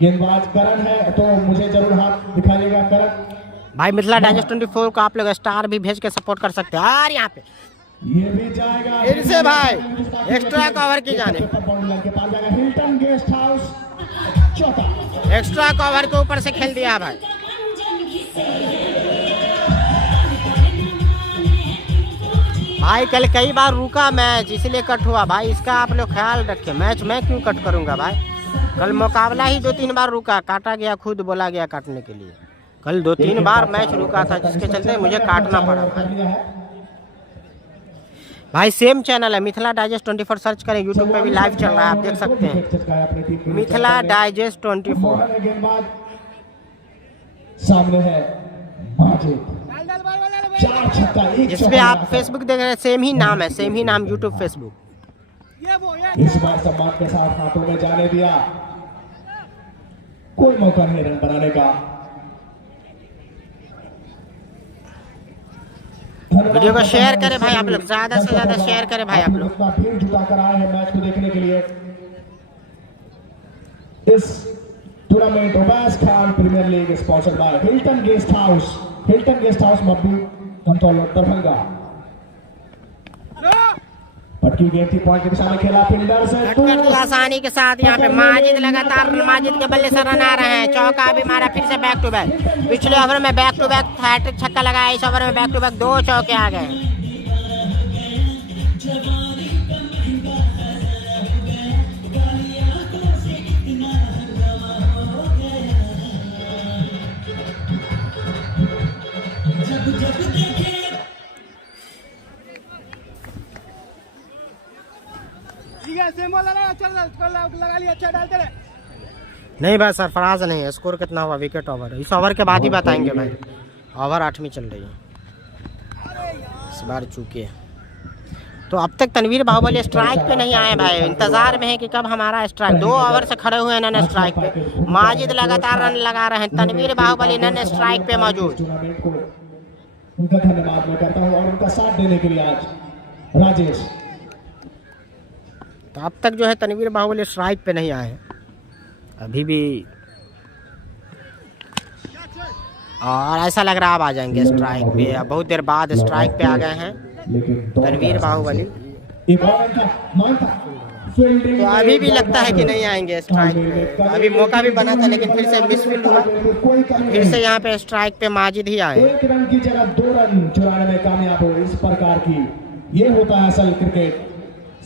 गेंदबाज करण है तो मुझे जरूर हाथ दिखाइएगा करण। भाई मिथिला डाइजेस्ट 24 को आप लोग स्टार भी भेज के सपोर्ट कर सकते हैं। और यहाँ पे ये भी जाएगा फिर से भाई एक्स्ट्रा कवर की जाने, के पास जाएगा हिल्टन गेस्ट हाउस चौथा। एक्स्ट्रा कवर के ऊपर से खेल दिया भाई। भाई कल कई बार रुका मैच इसलिए कट हुआ भाई, इसका आप लोग ख्याल रखें। मैच मैं क्यों कट करूंगा भाई, कल मुकाबला ही 2-3 बार रुका, काटा गया, खुद बोला गया काटने के लिए। कल 2-3 बार मैच रुका था जिसके चलते मुझे काटना पड़ा भाई। सेम चैनल है मिथिला डाइजेस्ट 24, सर्च करें, यूट्यूब पे भी लाइव चल रहा है, आप देख सकते हैं मिथिला डाइजेस्ट 24। सामने है माजिद, 4 छक्का 1 जिसपे आप फेसबुक देख रहे हैं, सेम ही नाम है, सेम ही नाम यूट्यूब फेसबुक। इस बार सम्मान के साथ हाथों में जाने दिया, कोई मौका नहीं रन बनाने का। वीडियो को शेयर करें भाई आप लोग, ज्यादा से ज्यादा शेयर करें भाई आप लोग। भीड़ जुटाकर आए हैं मैच को देखने के लिए। इस tournament Ubais Khan premier league sponsored by Hilton guest house, Hilton guest house मब्बी कंट्रोलर दरभंगा। पटकी गेंद थी, पॉइंट के दिशा में खेला, फील्डर से कट कर दिया आसानी के साथ। यहाँ पे माजिद लगातार, माजिद के बल्ले से रन आ रहे हैं, चौका भी मारा, फिर से बैक टू बैक। पिछले ओवर में बैक टू बैक हैट्रिक छक्का लगाया, इस ओवर में बैक टू बैक 2 चौके आ गए। लगा लिया, अच्छा डालते रहे। नहीं भाई सरफराज नहीं है। स्कोर कितना हुआ, विकेट ओवर, इस ओवर के बाद ही बताएंगे भाई। ओवर 8वीं चल रही है, इस बार चूके। तो अब तक तनवीर बाहुबली स्ट्राइक पे नहीं आए भाई, इंतजार में है कि कब हमारा स्ट्राइक। 2 ओवर से खड़े हुए हैं नन स्ट्राइक पे, माजिद लगातार रन लगा रहे हैं, तनवीर बाहुबली नन स्ट्राइक पे मौजूद। उनका धन्यवाद मैं करता हूं और उनका साथ देने के लिए आज राजेश। तो अब तक जो है तनवीर बाहुबली स्ट्राइक पे नहीं आए अभी भी, और ऐसा लग रहा है अब आ जाएंगे स्ट्राइक पे। अब बहुत देर बाद स्ट्राइक पे आ गए हैं तनवीर बाहुबली। तो अभी भी लगता है कि नहीं आएंगे स्ट्राइक पे। अभी मौका भी बना था लेकिन फिर से मिसफील्ड हुआ, फिर से यहाँ पे स्ट्राइक पे माजिद ही आए। 1 रन की जगह 2 रन चुराने में कामयाब हो। इस प्रकार की ये होता है असल क्रिकेट,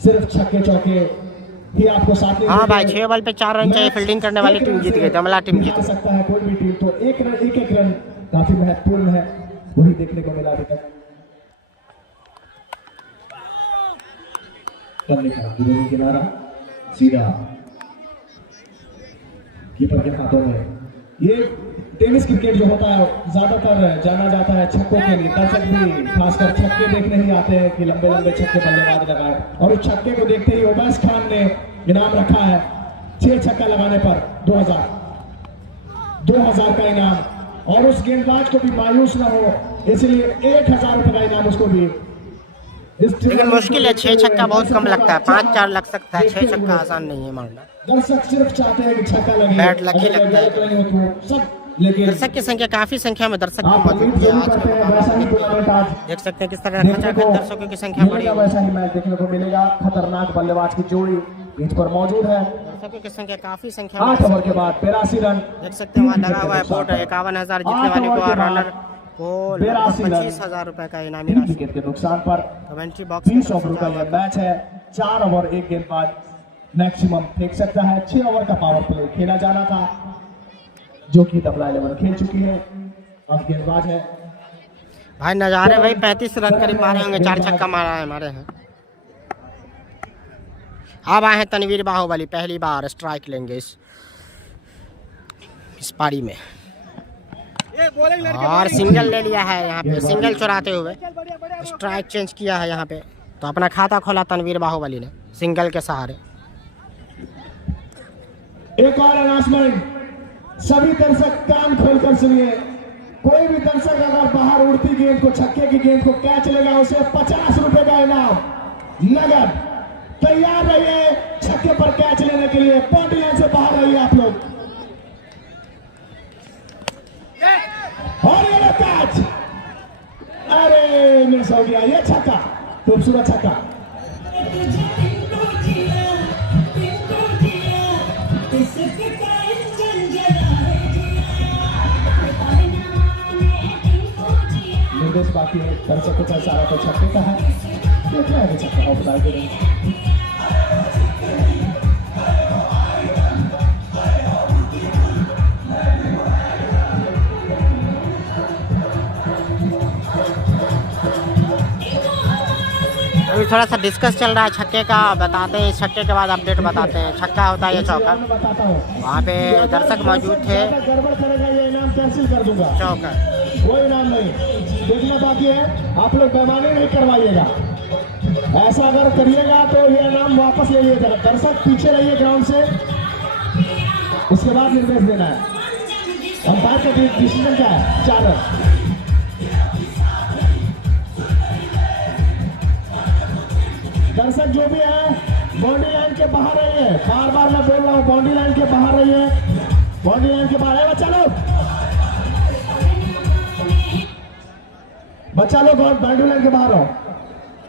सिर्फ छक्के चौके ही आपको साथ। हाँ भाई 6 बॉल पे 4 रन चाहिए, फील्डिंग करने वाली टीम जीत गई, दमला टीम जीत सकता है कोई भी टीम। तो 1 रन, एक रन काफी महत्वपूर्ण है, वही देखने को मिला अभी तक। करने का विरोधी किनारा सीधा कीपर के हाथों में। ये टेनिस क्रिकेट जो होता है ज्यादातर जाना जाता है छक्कों के लिए। दर्शक भी खासकर छक्के देखने ही आते हैं कि लंबे लंबे छक्के बल्लेबाज लगाए, और उस छक्के को देखते ही उबैस खान ने इनाम रखा है 6 छक्का लगाने पर 2000 का इनाम। और उस गेंदबाज को भी मायूस न हो, इसलिए 1000 रुपए का इनाम उसको भी। लेकिन मुश्किल है, 6 छक्का बहुत कम लगता है, 5-4 लग सकता है, 6 छक्का आसान नहीं है मारना। दर्शक सिर्फ चाहते हैं कि छक्का लगे, बैट लकी लगता है। सब, लेकिन दर्शक की संख्या, काफी संख्या में दर्शक मौजूद है आज। देख सकते हैं किस तरह खचाखच दर्शकों की संख्या बढ़ी है। वैसा ही मैच देखने को मिलेगा। खतरनाक बल्लेबाज की जोड़ी पिच पर मौजूद है। दर्शकों की संख्या काफी संख्या में। 8 ओवर के बाद 82 रन। देख सकते हैं वहाँ लगा हुआ है बोर्ड, 51,000 जीतने वाले को, रनर को 25,000 रुपए का इनामी राशि। विकेट के नुकसान पर कमेंट्री बॉक्स 20 ओवर का यह मैच है। 4 ओवर 1 गेंदबाज मैक्सिमम फेंक सकता है। 6 ओवर का पावर प्ले खेला जाना था, जो कि तबला 11 खेल चुकी है। अब गेंदबाज है भाई नजारे भाई 35 रन करीब मारे होंगे, 4 छक्का मारा है मारे हैं। अब आए हैं तनवीर बाहुबली, पहली बार स्ट्राइक लेंगे इस पारी में, और सिंगल ले लिया है यहाँ पे, सिंगल चुराते हुए स्ट्राइक चेंज किया है यहाँ पे। तो अपना खाता खोला तनवीर बाहुबली ने सिंगल के सहारे। एक और अनाउंसमेंट, सभी दर्शक कान खोलकर सुनिए। कोई भी दर्शक अगर बाहर उड़ती गेंद को, छक्के की गेंद को कैच लेगा, उसे 50 रुपए का इनाम नगद। तैयार रहिए छक्के पर कैच लेने के लिए। बाउंड्री लाइन से बाहर रहिए आप लोग। और ये कैच, अरे मिस हो गया ये छक्का, खूबसूरत छक्का। निर्देश बाकी है, दर्शकों का इशारा तो छक्के का है। देख रहे हैं कि छक्का आउट बताए गए। अभी थोड़ा सा डिस्कस चल रहा है छक्के का, बताते हैं इस छक्के के बाद अपडेट बताते हैं। छक्का होता है ये चौका, मैं बताता हूँ, वहाँ पे दर्शक मौजूद थे। अगर गड़बड़ करेगा ये इनाम कैंसिल कर दूंगा। चौका कोई इनाम नहीं, देखना बाकी है, आप लोग बेईमानी नहीं करवाइएगा। ऐसा अगर करिएगा तो ये इनाम वापस ले लीजिएगा। दर्शक पीछे रहिए ग्राउंड से, उसके बाद निर्देश देना है। अंपायर का डिसीजन क्या है? 4 रन। दर्शक जो भी है बाउंड्री लाइन के बाहर रहिए, बार बार मैं बोल रहा हूँ बाउंड्री लाइन के बाहर रहिए, बाउंड्री लाइन के बाहर है। बच्चा लोग बाउंड्री लाइन के बाहर रहो,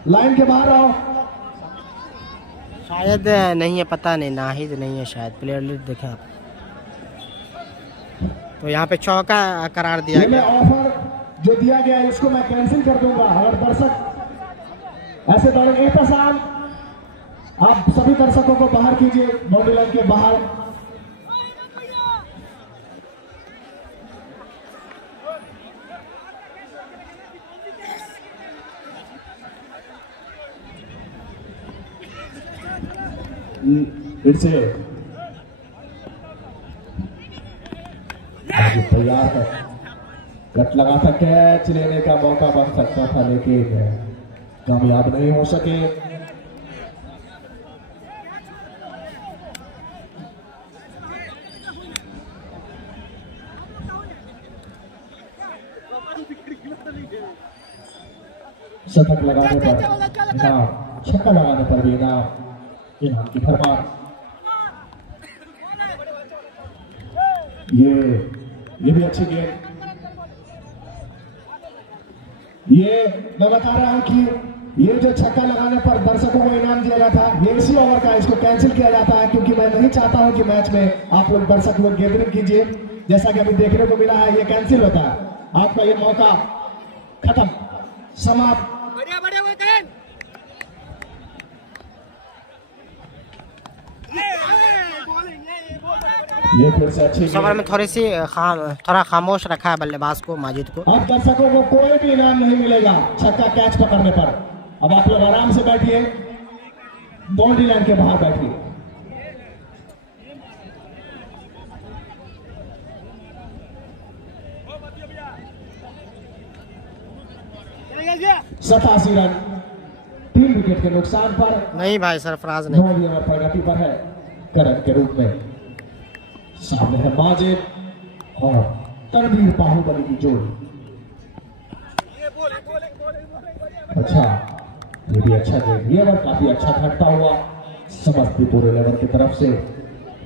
लाइन के बाहर रहो। शायद नहीं है, पता नहीं, नाहिद नहीं है शायद, प्लेयर लिस्ट देखें आप। तो यहाँ पे चौका करार दिया ये मैं गया। ऑफर जो दिया गया है इसको मैं कैंसिल कर दूंगा अगर दर्शक ऐसे दौड़ेंगे। एहतसाम, आप सभी दर्शकों को बाहर कीजिए, बाउंड्री लाइन के बाहर। फिर से तैयार है, कट लगा था, कैच लेने का मौका बन सकता था लेकिन कामयाब नहीं हो सके। शतक लगाने पर इनाम, छक्का लगाने पर भी इनाम की भरमार। ये भी अच्छी गेम। ये मैं बता रहा हूं कि ये जो छक्का लगाने पर दर्शकों को इनाम दिया जाता है, ये इसी ओवर का, इसको कैंसिल किया जाता है क्योंकि मैं नहीं चाहता हूं कि मैच में आप लोग दर्शक लोग गैदरिंग कीजिए। जैसा कि अभी देखने को मिला है, ये कैंसिल होता है। आपका ये मौका खत्म, समाप्त। बढ़िया बढ़िया विकेट। ये फिर से अच्छी इस ओवर में थोड़ी सी थोड़ा खामोश रखा है बल्लेबाज को, माजिद को। अब दर्शकों को कोई भी इनाम नहीं मिलेगा छक्का कैच पकड़ने पर। अब आप लोग आराम से बैठिए, बाउंड्री लाइन के बाहर बैठिए। सतासी रन 3 विकेट के नुकसान पर। नहीं भाई, सरफराज नहीं। 9 ओवर प्रगति पर है करण के रूप में। सामने है माजिद और तनवीर बाहुबली की जोड़ी। अच्छा, ये भी अच्छा गेम, ये ओवर काफी अच्छा घटता हुआ समस्तीपुर 11 की तरफ से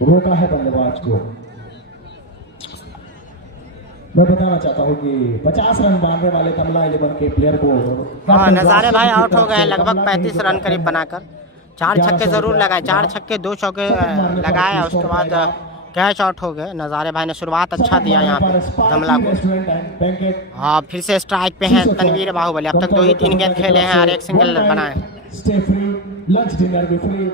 रोका है बल्लेबाज को। मैं बताना चाहता हूँ कि 50 रन मारने वाले कमला 11 के प्लेयर को नजारे भाई आउट हो गए लगभग 35 रन करीब बनाकर। 4 छक्के जरूर लगाए, 4 छक्के 2 चौके लगाए, उसके बाद कैच आउट हो गए। नजारे भाई ने शुरुआत अच्छा दिया यहाँ पे धमला को। हाँ, फिर से स्ट्राइक पे हैं तनवीर बाहुबली। अब तक 2 ही 3 गेंद खेले हैं और 1 सिंगल बनाए। स्टे फ्री, लंच डिनर भी फ्री।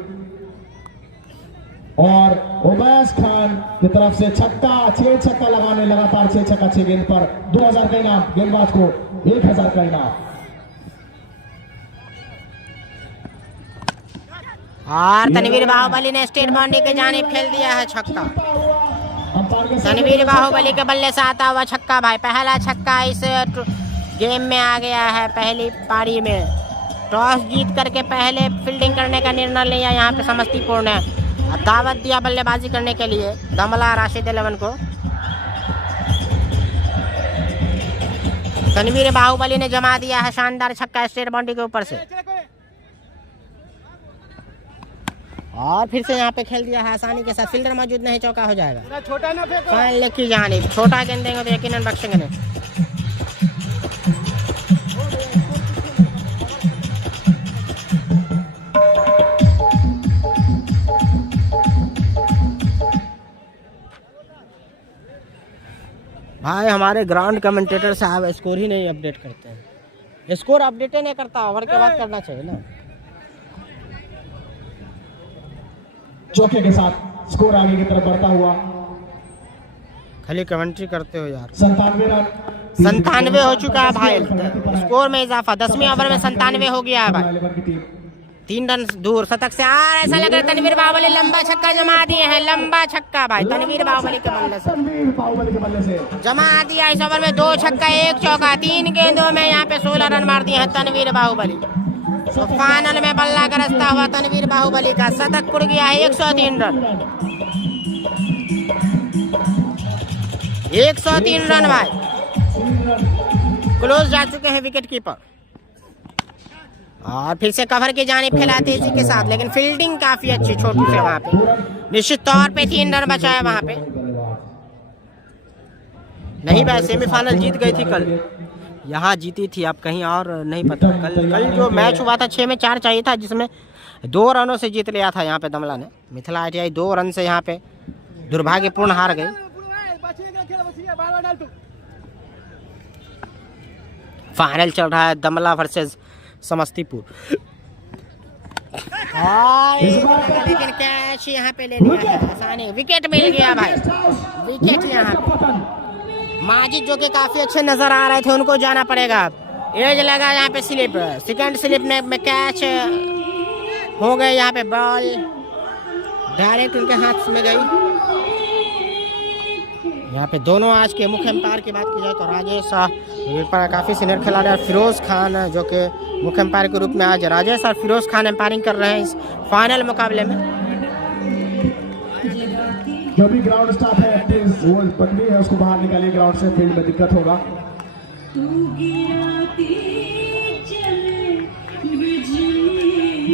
और उमैस खान की तरफ से छक्का, 6 छक्का लगाने, लगातार 6 छक्का 6 गेंद पर 2000 का इनाम, गेंदबाज को 1000 का इनाम। और तनवीर बाहुबली ने स्टेट बाउंड्री के जानिब खेल दिया है छक्का। तनवीर बाहुबली के बल्ले से आता हुआ छक्का भाई, पहला छक्का इस गेम में आ गया है। पहली पारी में टॉस जीत करके पहले फील्डिंग करने का निर्णय लिया यहाँ पे समस्तीपुर ने। दावत दिया बल्लेबाजी करने के लिए दमला राशिद 11 को। तनवीर बाहुबली ने जमा दिया है शानदार छक्का स्टेट बाउंड्री के ऊपर से। और फिर से यहाँ पे खेल दिया है आसानी के साथ, फील्डर मौजूद नहीं, चौका हो जाएगा। छोटा ना फेंको। फाइन लेग की जानिब, छोटा गेंद देंगे तो यकीनन बख्शेंगे नहीं। भाई हमारे ग्राउंड कमेंटेटर साहब स्कोर ही नहीं अपडेट करते हैं। स्कोर अपडेट नहीं करता, ओवर के बाद करना चाहिए ना। चौके के साथ स्कोर आगे की तरफ बढ़ता हुआ। खाली कमेंट्री करते हो यार। 97 रन, 97 हो चुका है भाई, स्कोर में इजाफा। 10वीं ओवर में 97 हो गया है भाई। 11 की टीम 3 रन दूर शतक से। और ऐसा लग रहा है तनवीर बाहुबली लंबा छक्का जमा दिए हैं, लंबा छक्का भाई तनवीर बाहुबली के बल्ले से तनवीर बाहुबली के बल्ले से जमा दिया। इस ओवर में 2 छक्का 1 चौका, 3 गेंदों में यहाँ पे 16 रन मार दिए हैं तनवीर बाहुबली। तो फाइनल में बल्ला गरजता हुआ तनवीर बाहुबली का शतक उड़ गया है 103 रन। 103 रन भाई। क्लोज जा चुके हैं विकेट कीपर। और फिर से कवर की जानिब खेला तेजी के साथ, लेकिन फील्डिंग काफी अच्छी छोटू से वहां पे। निश्चित तौर पे 3 रन बचाया वहां पे। नहीं भाई, सेमीफाइनल जीत गई थी कल, यहाँ जीती थी, अब कहीं और नहीं पता। कल जो मैच हुआ था 6 में 4 चाहिए था, जिसमें 2 रनों से जीत लिया था यहाँ पे दमला ने। मिथिला ITI 2 रन से यहाँ पे दुर्भाग्यपूर्ण हार गई। फाइनल चल रहा है दमला वर्सेस समस्तीपुर। लेकिन कैच यहाँ पे ले लिया है आसानी, विकेट मिल गया भाई। विकेट यहाँ पे माजिद जो कि काफी अच्छे नजर आ रहे थे, उनको जाना पड़ेगा। एज लगा यहाँ पे स्लिप, सेकंड स्लिप में कैच हो गए। यहाँ पे बॉल डायरेक्ट उनके हाथ में गई। यहाँ पे दोनों आज के मुख्य एम्पायर की बात की जाए तो राजेश पर काफी सीनियर खिलाड़ी और फिरोज खान जो कि मुख्य एम्पायर के रूप में आज राजेश और फिरोज खान एम्पायरिंग कर रहे हैं इस फाइनल मुकाबले में। जो भी ग्राउंड स्टाफ है प्लीज वो बंदी है उसको बाहर निकालिए ग्राउंड से, फील्ड में दिक्कत होगा।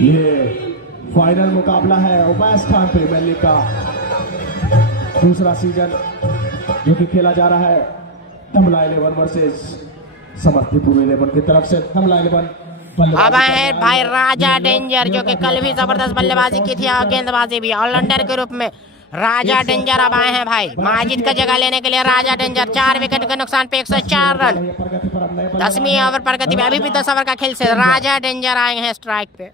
ये फाइनल मुकाबला है उबैस खान प्रीमियर लीग का दूसरा सीजन जो कि खेला जा रहा है दमला 11 वर्सेस समस्तीपुर 11 की तरफ से। दमला 11 अब आए हैं भाई राजा डेंजर, जो कि कल भी जबरदस्त बल्लेबाजी की थी और गेंदबाजी भी। ऑलराउंडर के रूप में राजा डेंजर अब आए हैं भाई माजिद का जगह लेने के लिए। राजा डेंजर 4 विकेट के नुकसान पे 104 रन। 10वीं ओवर प्रगति में, अभी भी 10 ओवर का खेल से राजा डेंजर आए हैं स्ट्राइक पे।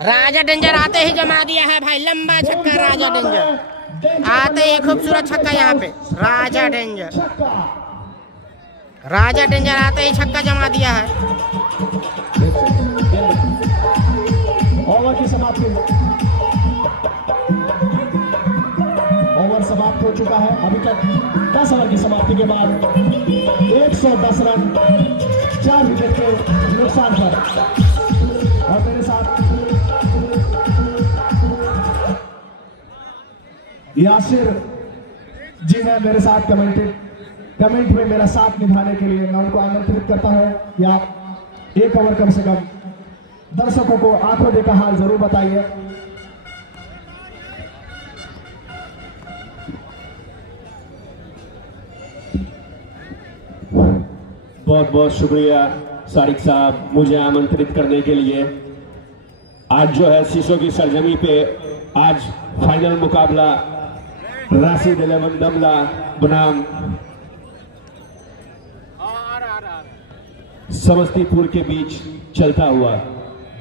राजा डेंजर आते ही जमा दिया है भाई, लंबा छक्का राजा डेंजर। आते ही खूबसूरत छक्का यहाँ पे राजा डेंजर। राजा डेंजर आते ही छक्का जमा दिया है। ओवर की समाप्ति, ओवर समाप्त हो चुका है। अभी तक 10 ओवर की समाप्ति के बाद 110 रन 4 विकेट के नुकसान पर। और मेरे साथ यासिर जी हैं मेरे साथ कमेंट में मेरा साथ निभाने के लिए। मैं उनको आमंत्रित करता हूं कि आप 1 ओवर कम से कम दर्शकों को आंखों देखा हाल जरूर बताइए। बहुत बहुत शुक्रिया सारिक साहब मुझे आमंत्रित करने के लिए। आज जो है शीशों की सरजमी पे आज फाइनल मुकाबला राशिद 11 दमला बनाम समस्तीपुर के बीच चलता हुआ।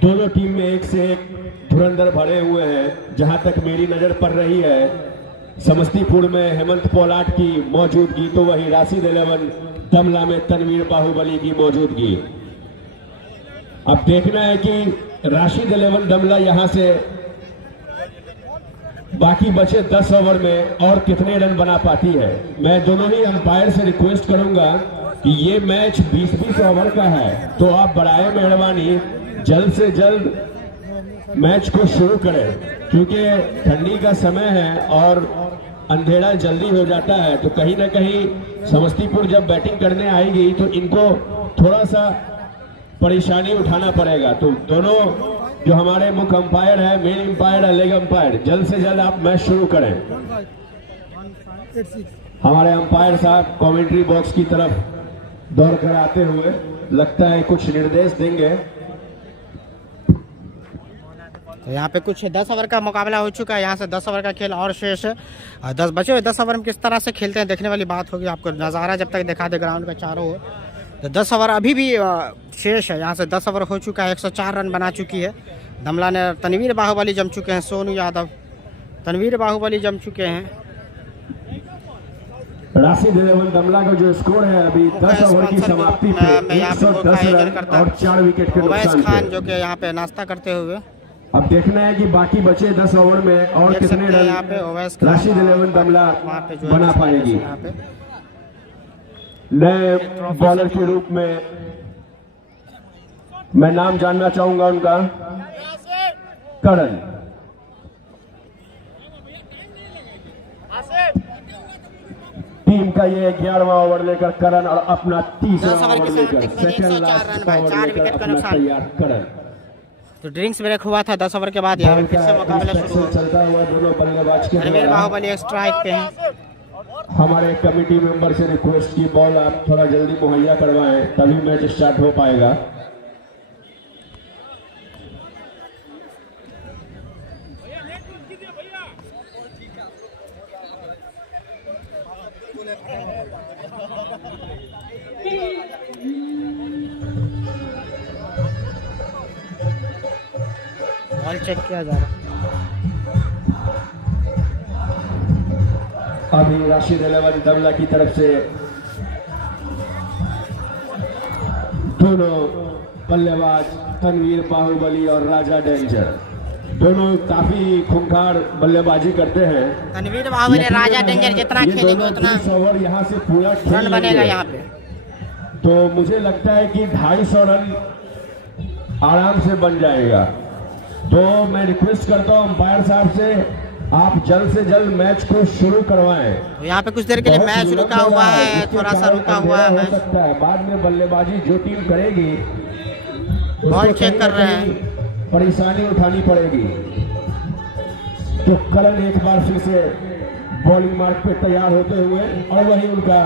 दोनों टीम में एक से एक धुरंधर भरे हुए हैं। जहां तक मेरी नजर पड़ रही है समस्तीपुर में हेमंत पोलाट की मौजूदगी, तो वही राशिद 11 दमला में तनवीर बाहुबली की मौजूदगी। अब देखना है कि राशिद 11 दमला यहां से बाकी बचे 10 ओवर में और कितने रन बना पाती है। मैं दोनों ही अंपायर से रिक्वेस्ट करूंगा कि ये मैच 20-20 ओवर का है, तो आप बड़ाए मेहरबानी जल्द से जल्द मैच को शुरू करें, क्योंकि ठंडी का समय है और अंधेरा जल्दी हो जाता है। तो कहीं ना कहीं समस्तीपुर जब बैटिंग करने आएगी तो इनको थोड़ा सा परेशानी उठाना पड़ेगा। तो दोनों जो हमारे मुख्य अंपायर है, मेन अंपायर है, लेग अंपायर, जल्द से जल्द आप मैच शुरू करें। हमारे अंपायर साहब कमेंट्री बॉक्स की तरफ दौड़ कर आते हुए लगता है कुछ निर्देश देंगे। तो यहाँ पे कुछ 10 ओवर का मुकाबला हो चुका है। यहाँ से 10 ओवर का खेल और शेष है। 10 बचे हुए 10 ओवर में किस तरह से खेलते हैं देखने वाली बात होगी। आपको नज़ारा जब तक दिखा दे ग्राउंड का चारों ओर। तो 10 ओवर अभी भी शेष है। यहाँ से 10 ओवर हो चुका है। 104 रन बना चुकी है दमला ने। तनवीर बाहुबली जम चुके हैं, सोनू यादव, तनवीर बाहुबली जम चुके हैं। राशिद 11 दमला का जो स्कोर है अभी 10 ओवर की समाप्ति पे 110 रन और 4 विकेट के ओवैस नुकसान खान पे। जो कि यहाँ पे नाश्ता करते हुए। अब देखना है कि बाकी बचे 10 ओवर में और देख कितने सकते हैं यहाँ पे ओवैस रन खान राशिद 11 दमला वहाँ पे जो है बना पाएगी। यहाँ पे नए बॉलर के रूप में मैं नाम जानना चाहूंगा उनका, करण। टीम का ये 11वां ओवर लेकर करण और अपना 30वां 10 ओवर ओवर की लेकर समाप्ति में सेकंड 104 लास्ट रन भाई, ओवर 4 लेकर विकेट का अपना नुकसान। तैयार करण। तो ड्रिंक्स ब्रेक हुआ था 10 ओवर के बाद। यहाँ पे फिर से मुकाबला शुरू हुआ। चलता हुआ दोनों बल्लेबाज के तनवीर द्वारा बाहुबली एक स्ट्राइक पे हैं। हमारे कमेटी मेंबर से रिक्वेस्ट की बॉल आप थोड़ा जल्दी मुहैया करवाएं, तभी मैच स्टार्ट हो पाएगा। बॉल चेक किया जा रहा है। अभी राशिद 11 दमला की तरफ से दोनों बल्लेबाज तनवीर बाहुबली और राजा डेंजर दोनों काफी खूंखार बल्लेबाजी करते हैं। तनवीर बाहुबली राजा डेंजर जितना ये खेलेंगे दोनों उतना 30 ओवर यहाँ से पूरा खेल रन बनेगा लेंगे। यहाँ पे। तो मुझे लगता है कि 250 रन आराम से बन जाएगा। तो मैं रिक्वेस्ट करता हूँ अंपायर साहब से, आप जल्द से जल्द मैच को शुरू करवाएं। तो यहाँ पे कुछ देर के लिए मैच रुका हुआ है, थोड़ा सा रुका हुआ है हो मैच। सकता है बाद में बल्लेबाजी जो टीम करेगी बॉल उसको चेक कहीं कर ना रहे कहीं हैं। परेशानी उठानी पड़ेगी। तो करण एक बार फिर से बॉलिंग मार्क पे तैयार होते हुए और वही उनका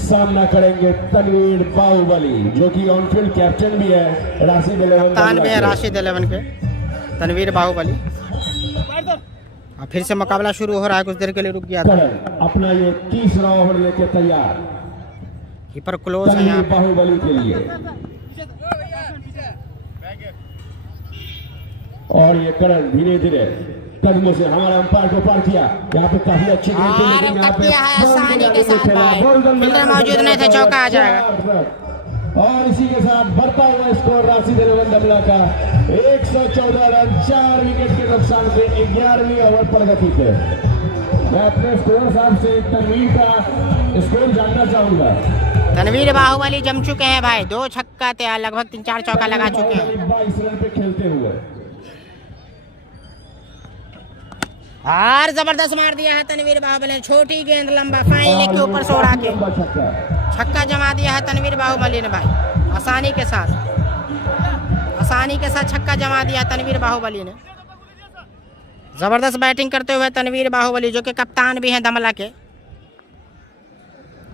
सामना करेंगे तनवीर बाहुबली जो कि ऑनफील्ड कैप्टन भी है राशिद 11 कप्तान भी है राशिद 11 के, तनवीर बाहुबली। और फिर से मुकाबला शुरू हो रहा है। कुछ देर के लिए रुक गया था। करण अपना ये 30वां ओवर लेके तैयार कीपर क्लोज है तनवीर यहाँ पे। बाहुबली के लिए। और ये करण धीरे धीरे कदमों से हमारा अंपायर को पार किया। यहाँ पे काफी अच्छी गेंद थी, और लेकिन यहाँ कट पे दिया है आसानी के साथ भाई। फील्डर मौजूद नहीं थे, चौका आ जाएगा। और इसी के साथ बढ़ता हुआ स्कोर राशिद 11 दमला का 114 रन 4 विकेट के नुकसान से 11वीं ओवर प्रगति पे। मैं अपने स्कोर साहब से तनवीर का स्कोर जानना चाहूंगा। तनवीर बाहुबली जम चुके हैं भाई। 2 छक्का तैयार, लगभग 3-4 चौका लगा चुके हैं। 22 रन पे खेलते हुए और जबरदस्त मार दिया है तनवीर बाहुबली ने। छोटी गेंद लंबा फाइन लेग के ऊपर से उड़ा के छक्का जमा दिया है तनवीर बाहुबली ने भाई। आसानी के साथ छक्का जमा दिया है तनवीर बाहुबली ने। जबरदस्त बैटिंग करते हुए तनवीर बाहुबली जो कि कप्तान भी हैं दमला के।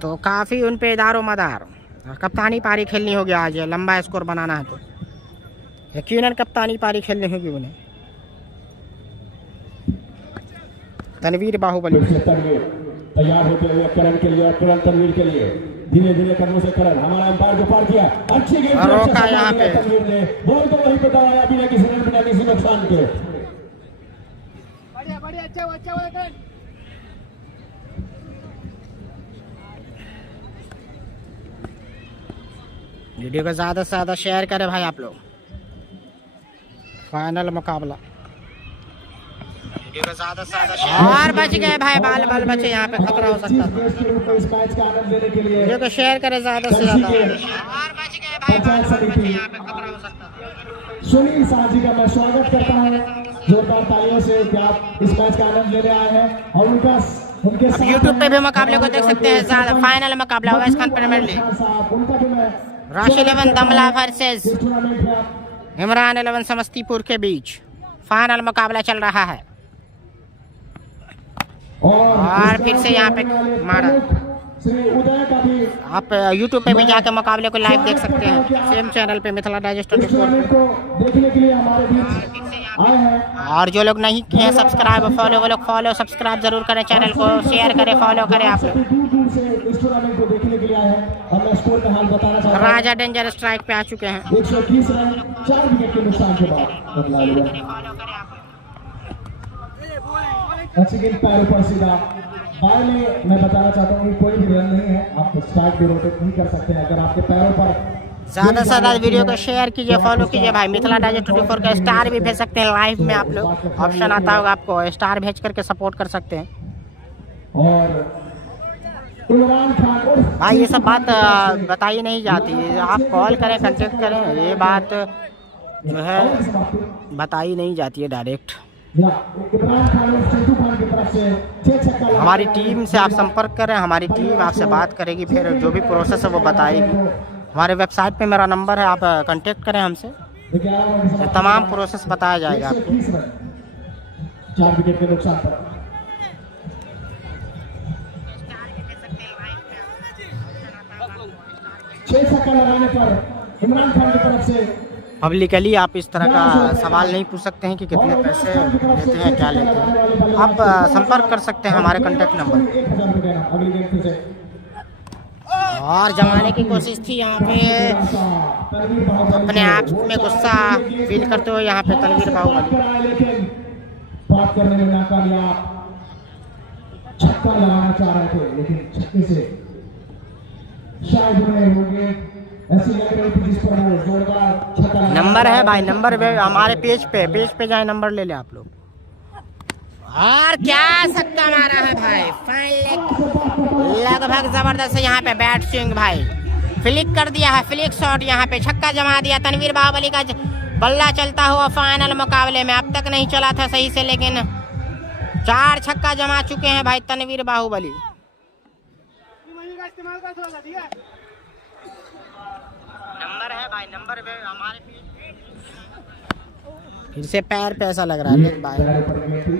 तो काफ़ी उन पे दारो मदार। कप्तानी पारी खेलनी होगी आज, लंबा स्कोर बनाना है तो यकीनन कप्तानी पारी खेलनी होगी उन्हें। तनवीर बाहुबली तैयार होते हुए करण के लिए और करण तनवीर के लिए धीरे धीरे कदमों से करण हमारा अंपायर को पार किया। अच्छी गेंद और रोका यहाँ पे। तनवीर ने बॉल को वही बताया बिना किसी रन बिना किसी नुकसान के। बढ़िया बढ़िया, अच्छा हुआ, अच्छा हुआ करण। वीडियो को ज़्यादा से ज़्यादा शेयर करें भाई आप लोग। फाइनल मुकाबला वीडियो को ज़्यादा से ज़्यादा शेयर। और बच गए भाई, बाल बचे। यहाँ पे खतरा हो सकता था। इस मैच का आनंद लेने के लिए वीडियो को शेयर करें ज़्यादा से ज़्यादा। और बच गए भाई, बाल बचे। यहाँ पे खतरा हो सकता था। सुनील शाह जी का मैं स्वागत करता हूं जोरदार तालियों से कि आप इस मैच का आनंद लेने आए हैं। और उनके अब यूट्यूब पे भी मुकाबले को देख सकते हैं। ज़्यादा फाइनल मुकाबला ओवैस खान प्रीमियर लीग, उनका भी मैं राशिद 11 दमला वर्सेस इस टूर्नामेंट में आप इमरान 11 समस्तीपुर के बीच फाइनल मुकाबला चल रहा है। और फिर से यहाँ पे मारा श्री उदय का भी आप यूट्यूब पे भी जाके मुकाबले को लाइव देख सकते हैं, सेम चैनल पे मिथिला डाइजेस्ट इस 24 टूर्नामेंट पे। को देखने के लिए हमारे बीच आए हैं। और जो लोग नहीं किए हैं सब्सक्राइब फॉलो, वो लोग फॉलो सब्सक्राइब जरूर करें, चैनल को शेयर करें, फॉलो करें आप लोग। दूर दूर से इस टूर्नामेंट को देखने के लिए आए हैं और मैं स्कोर का हाल बताना चाहता हूँ। राजा डेंजर स्ट्राइक पे आ चुके हैं। 121 रन 4 विकेट के नुकसान के बाद बदला लिया। अच्छी गेंद पैरों पर सीधा बाय में मैं बताना चाहता हूँ कि कोई भी रन नहीं है, आप स्ट्राइक भी रोटेट नहीं कर सकते हैं। अगर आपके पैरों पर ज़्यादा से ज़्यादा वीडियो को शेयर कीजिए, फॉलो कीजिए भाई। मिथिला डाइजेस्ट 24 का स्टार भी भेज सकते हैं लाइव में, आप लोग ऑप्शन आता होगा आपको, स्टार भेज करके सपोर्ट कर सकते हैं और इमरान खान और भाई। ये सब बात बताई नहीं जाती, आप कॉल करें, कांटेक्ट करें, ये बात जो है बताई नहीं जाती है डायरेक्ट। इमरान खान और चिंटू खान की तरफ से 6 छक्का लगा। हमारी टीम से आप संपर्क करें, हमारी टीम आपसे बात करेगी, फिर जो भी प्रोसेस है वो बताएगी। हमारे वेबसाइट पे मेरा नंबर है, आप कांटेक्ट करें हमसे, तो तमाम प्रोसेस बताया जाएगा आपको। 4 विकेट के नुकसान पर 6 छक्का लगाने पर इमरान खान की तरफ से पब्लिकली आप इस तरह का सवाल नहीं पूछ सकते हैं कि कितने पैसे लेते हैं, क्या लेते हैं। आप संपर्क कर सकते हैं हमारे कांटेक्ट नंबर। 1000 रुपये देना अगली गेंद से। और जमाने की कोशिश थी यहाँ पे, अपने आप में गुस्सा फील करते हुए यहाँ पे तनवीर बाहुबली। लेकिन बात करने में नाकामयाब, छक्का लगाना चाह रहे थे लेकिन छक्के से शायद उन्हें हो गए ऐसी लग रही थी जिस पर वो जोरदार छक्का लगा। नंबर है भाई, नंबर हमारे पेज पे जाए, नंबर ले लें आप लोग। और क्या छक्का मारा है भाई, लगभग जबरदस्त है यहाँ पे बैट स्विंग भाई, फ्लिक कर दिया है, फ्लिक शॉट यहाँ पे छक्का जमा दिया तनवीर बाहुबली का। बल्ला चलता हुआ फाइनल मुकाबले में, अब तक नहीं चला था सही से, लेकिन 4 छक्का जमा चुके हैं भाई तनवीर बाहुबली। इस्तेमाल कर थोड़ा सा, ठीक है? नंबर है भाई, नंबर हमारे फिर से पैर पे ऐसा लग रहा है भाई। पैर पर गई थी।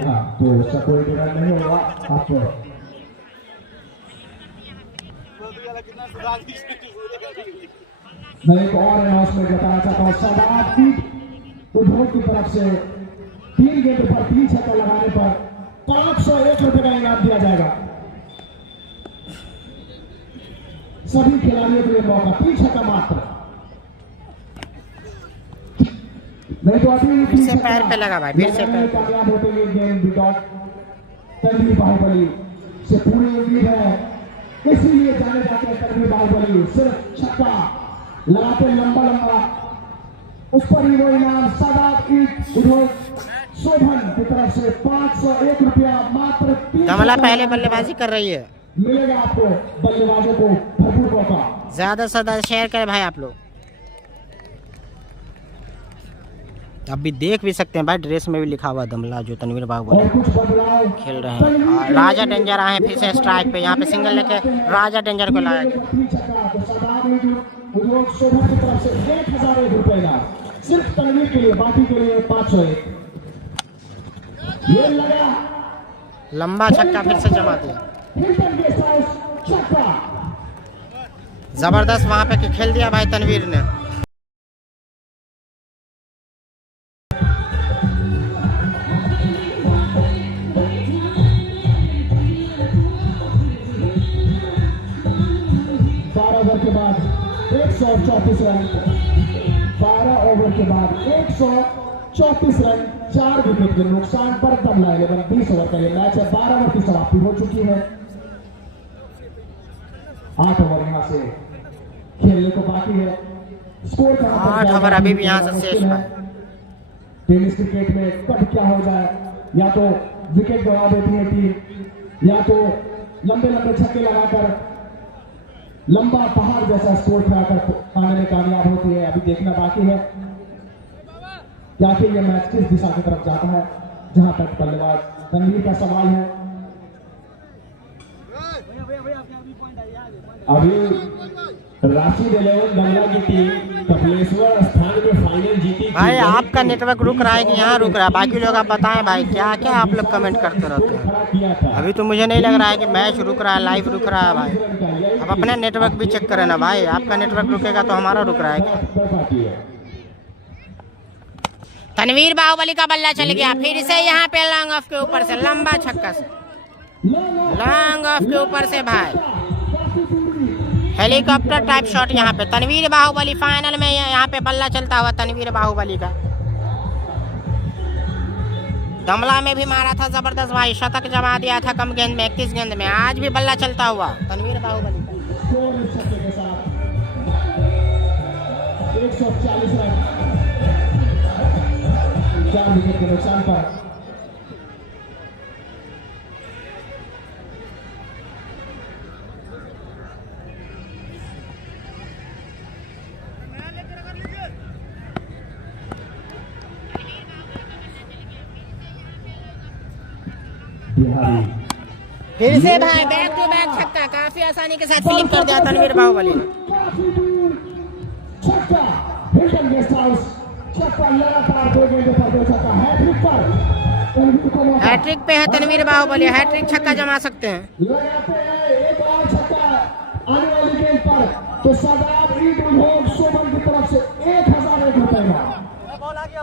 हाँ, तो उसका कोई भी रन नहीं होगा। आप मैं एक और अनाउंसमेंट बताना चाहता हूँ। शादाब की उद्योग की तरफ से 3 गेंद पर 3 छक्का लगाने पर 501 रुपए का इनाम दिया जाएगा। सभी खिलाड़ियों के लिए मौका, 3 छक्का मात्र। नहीं तो अभी फिर से पैर पे लगा भाई, फिर से पैर पे। कामयाब होते हुए गेंद विकेट तनवीर बाहुबली से पूरी उम्मीद है, इसीलिए जाने जाते हैं तनवीर बाहुबली। सिर्फ छक्का लगाते लंबा लंबा, उस पर ही वो इनाम शादाब की उद्योग शोभन की तरफ से 501 रुपया मात्र। कमला पहले बल्लेबाजी कर रही है, मिलेगा आपको बल्लेबाजों को भरपूर मौका। ज्यादा से ज्यादा शेयर करें भाई आप लोग। अभी देख भी सकते हैं भाई, ड्रेस में भी लिखा हुआ दमला जो तनवीर बाहुबली और कुछ बदलाव खेल रहे हैं। और राजा डेंजर आए हैं फिर से स्ट्राइक पे, यहाँ पे सिंगल लेके राजा डेंजर को लाया गया। उद्योग शोभन की तरफ से 1001 रुपए इनाम सिर्फ तनवीर के लिए, बाकी के लिए 501। ये लगा लंबा छक्का फिर से जमा दिया, हिल्टन के साइज छक्का। जबरदस्त वहां पे खेल दिया भाई तनवीर ने। के बाद 134 रन, 12 ओवर के बाद 134 रन, 4 विकेट के नुकसान पर तमला 11 20 ओवर का ये मैच है। 12 ओवर की समाप्ति हो चुकी है, 8 ओवर यहाँ से खेलने को बाकी है। स्कोर 8 ओवर अभी भी यहाँ से शेष है। टेनिस क्रिकेट में कब क्या हो जाए, या तो विकेट गवा देती है टीम, या तो लंबे लंबे छक्के लगाकर लंबा पहाड़ जैसा स्कोर खड़ा कर आने में कामयाब होती है। अभी देखना बाकी है क्या कि यह मैच किस दिशा की तरफ जाता है। जहां तक बल्लेबाज तनवीर का सवाल है, अभी राशिद 11 बंगला की टीम कपिलेश्वर स्थान में फाइनल जीती। भाई आपका नेटवर्क रुक रहा है कि यहाँ रुक रहा है? बाकी लोग आप बताएं भाई, क्या क्या आप लोग कमेंट करते रहते हैं। अभी तो मुझे नहीं लग रहा है कि मैच रुक रहा है, लाइव रुक रहा है भाई। आप अपना नेटवर्क भी चेक करें ना भाई, आपका नेटवर्क रुकेगा तो हमारा रुक रहा है क्या? तनवीर बाहुबली का बल्ला चल गया फिर से यहाँ पे लॉन्ग ऑफ के ऊपर से, लंबा छक्का से, लॉन्ग ऑफ के ऊपर से भाई, हेलीकॉप्टर टाइप शॉट यहाँ पे। तनवीर बाहुबली फाइनल में यहाँ पे बल्ला चलता हुआ तनवीर बाहुबली का। गमला में भी मारा था जबरदस्त भाई, शतक जमा दिया था कम गेंद में, 31 गेंद में। आज भी बल्ला चलता हुआ तनवीर बाहुबली का। 140 रन 4 विकेट के नुकसान पर। फिर से भाई बैक टू बैक छक्का, काफी आसानी के साथ फ्लिप कर दिया तनवीर बाहुबली ने। छक्का हिल्टन गेस्ट हाउस, छक्का लगातार 2 गेंदों पर 2 छक्का, हैट्रिक पर। हैट्रिक पे है तनवीर बाहुबली, हैट्रिक छक्का जमा सकते हैं। लगाते हैं एक और छक्का आने वाली गेंद पर, तो शादाब ईद उल होग सोमन की तरफ से 1001 रुपए का बॉल आ गया।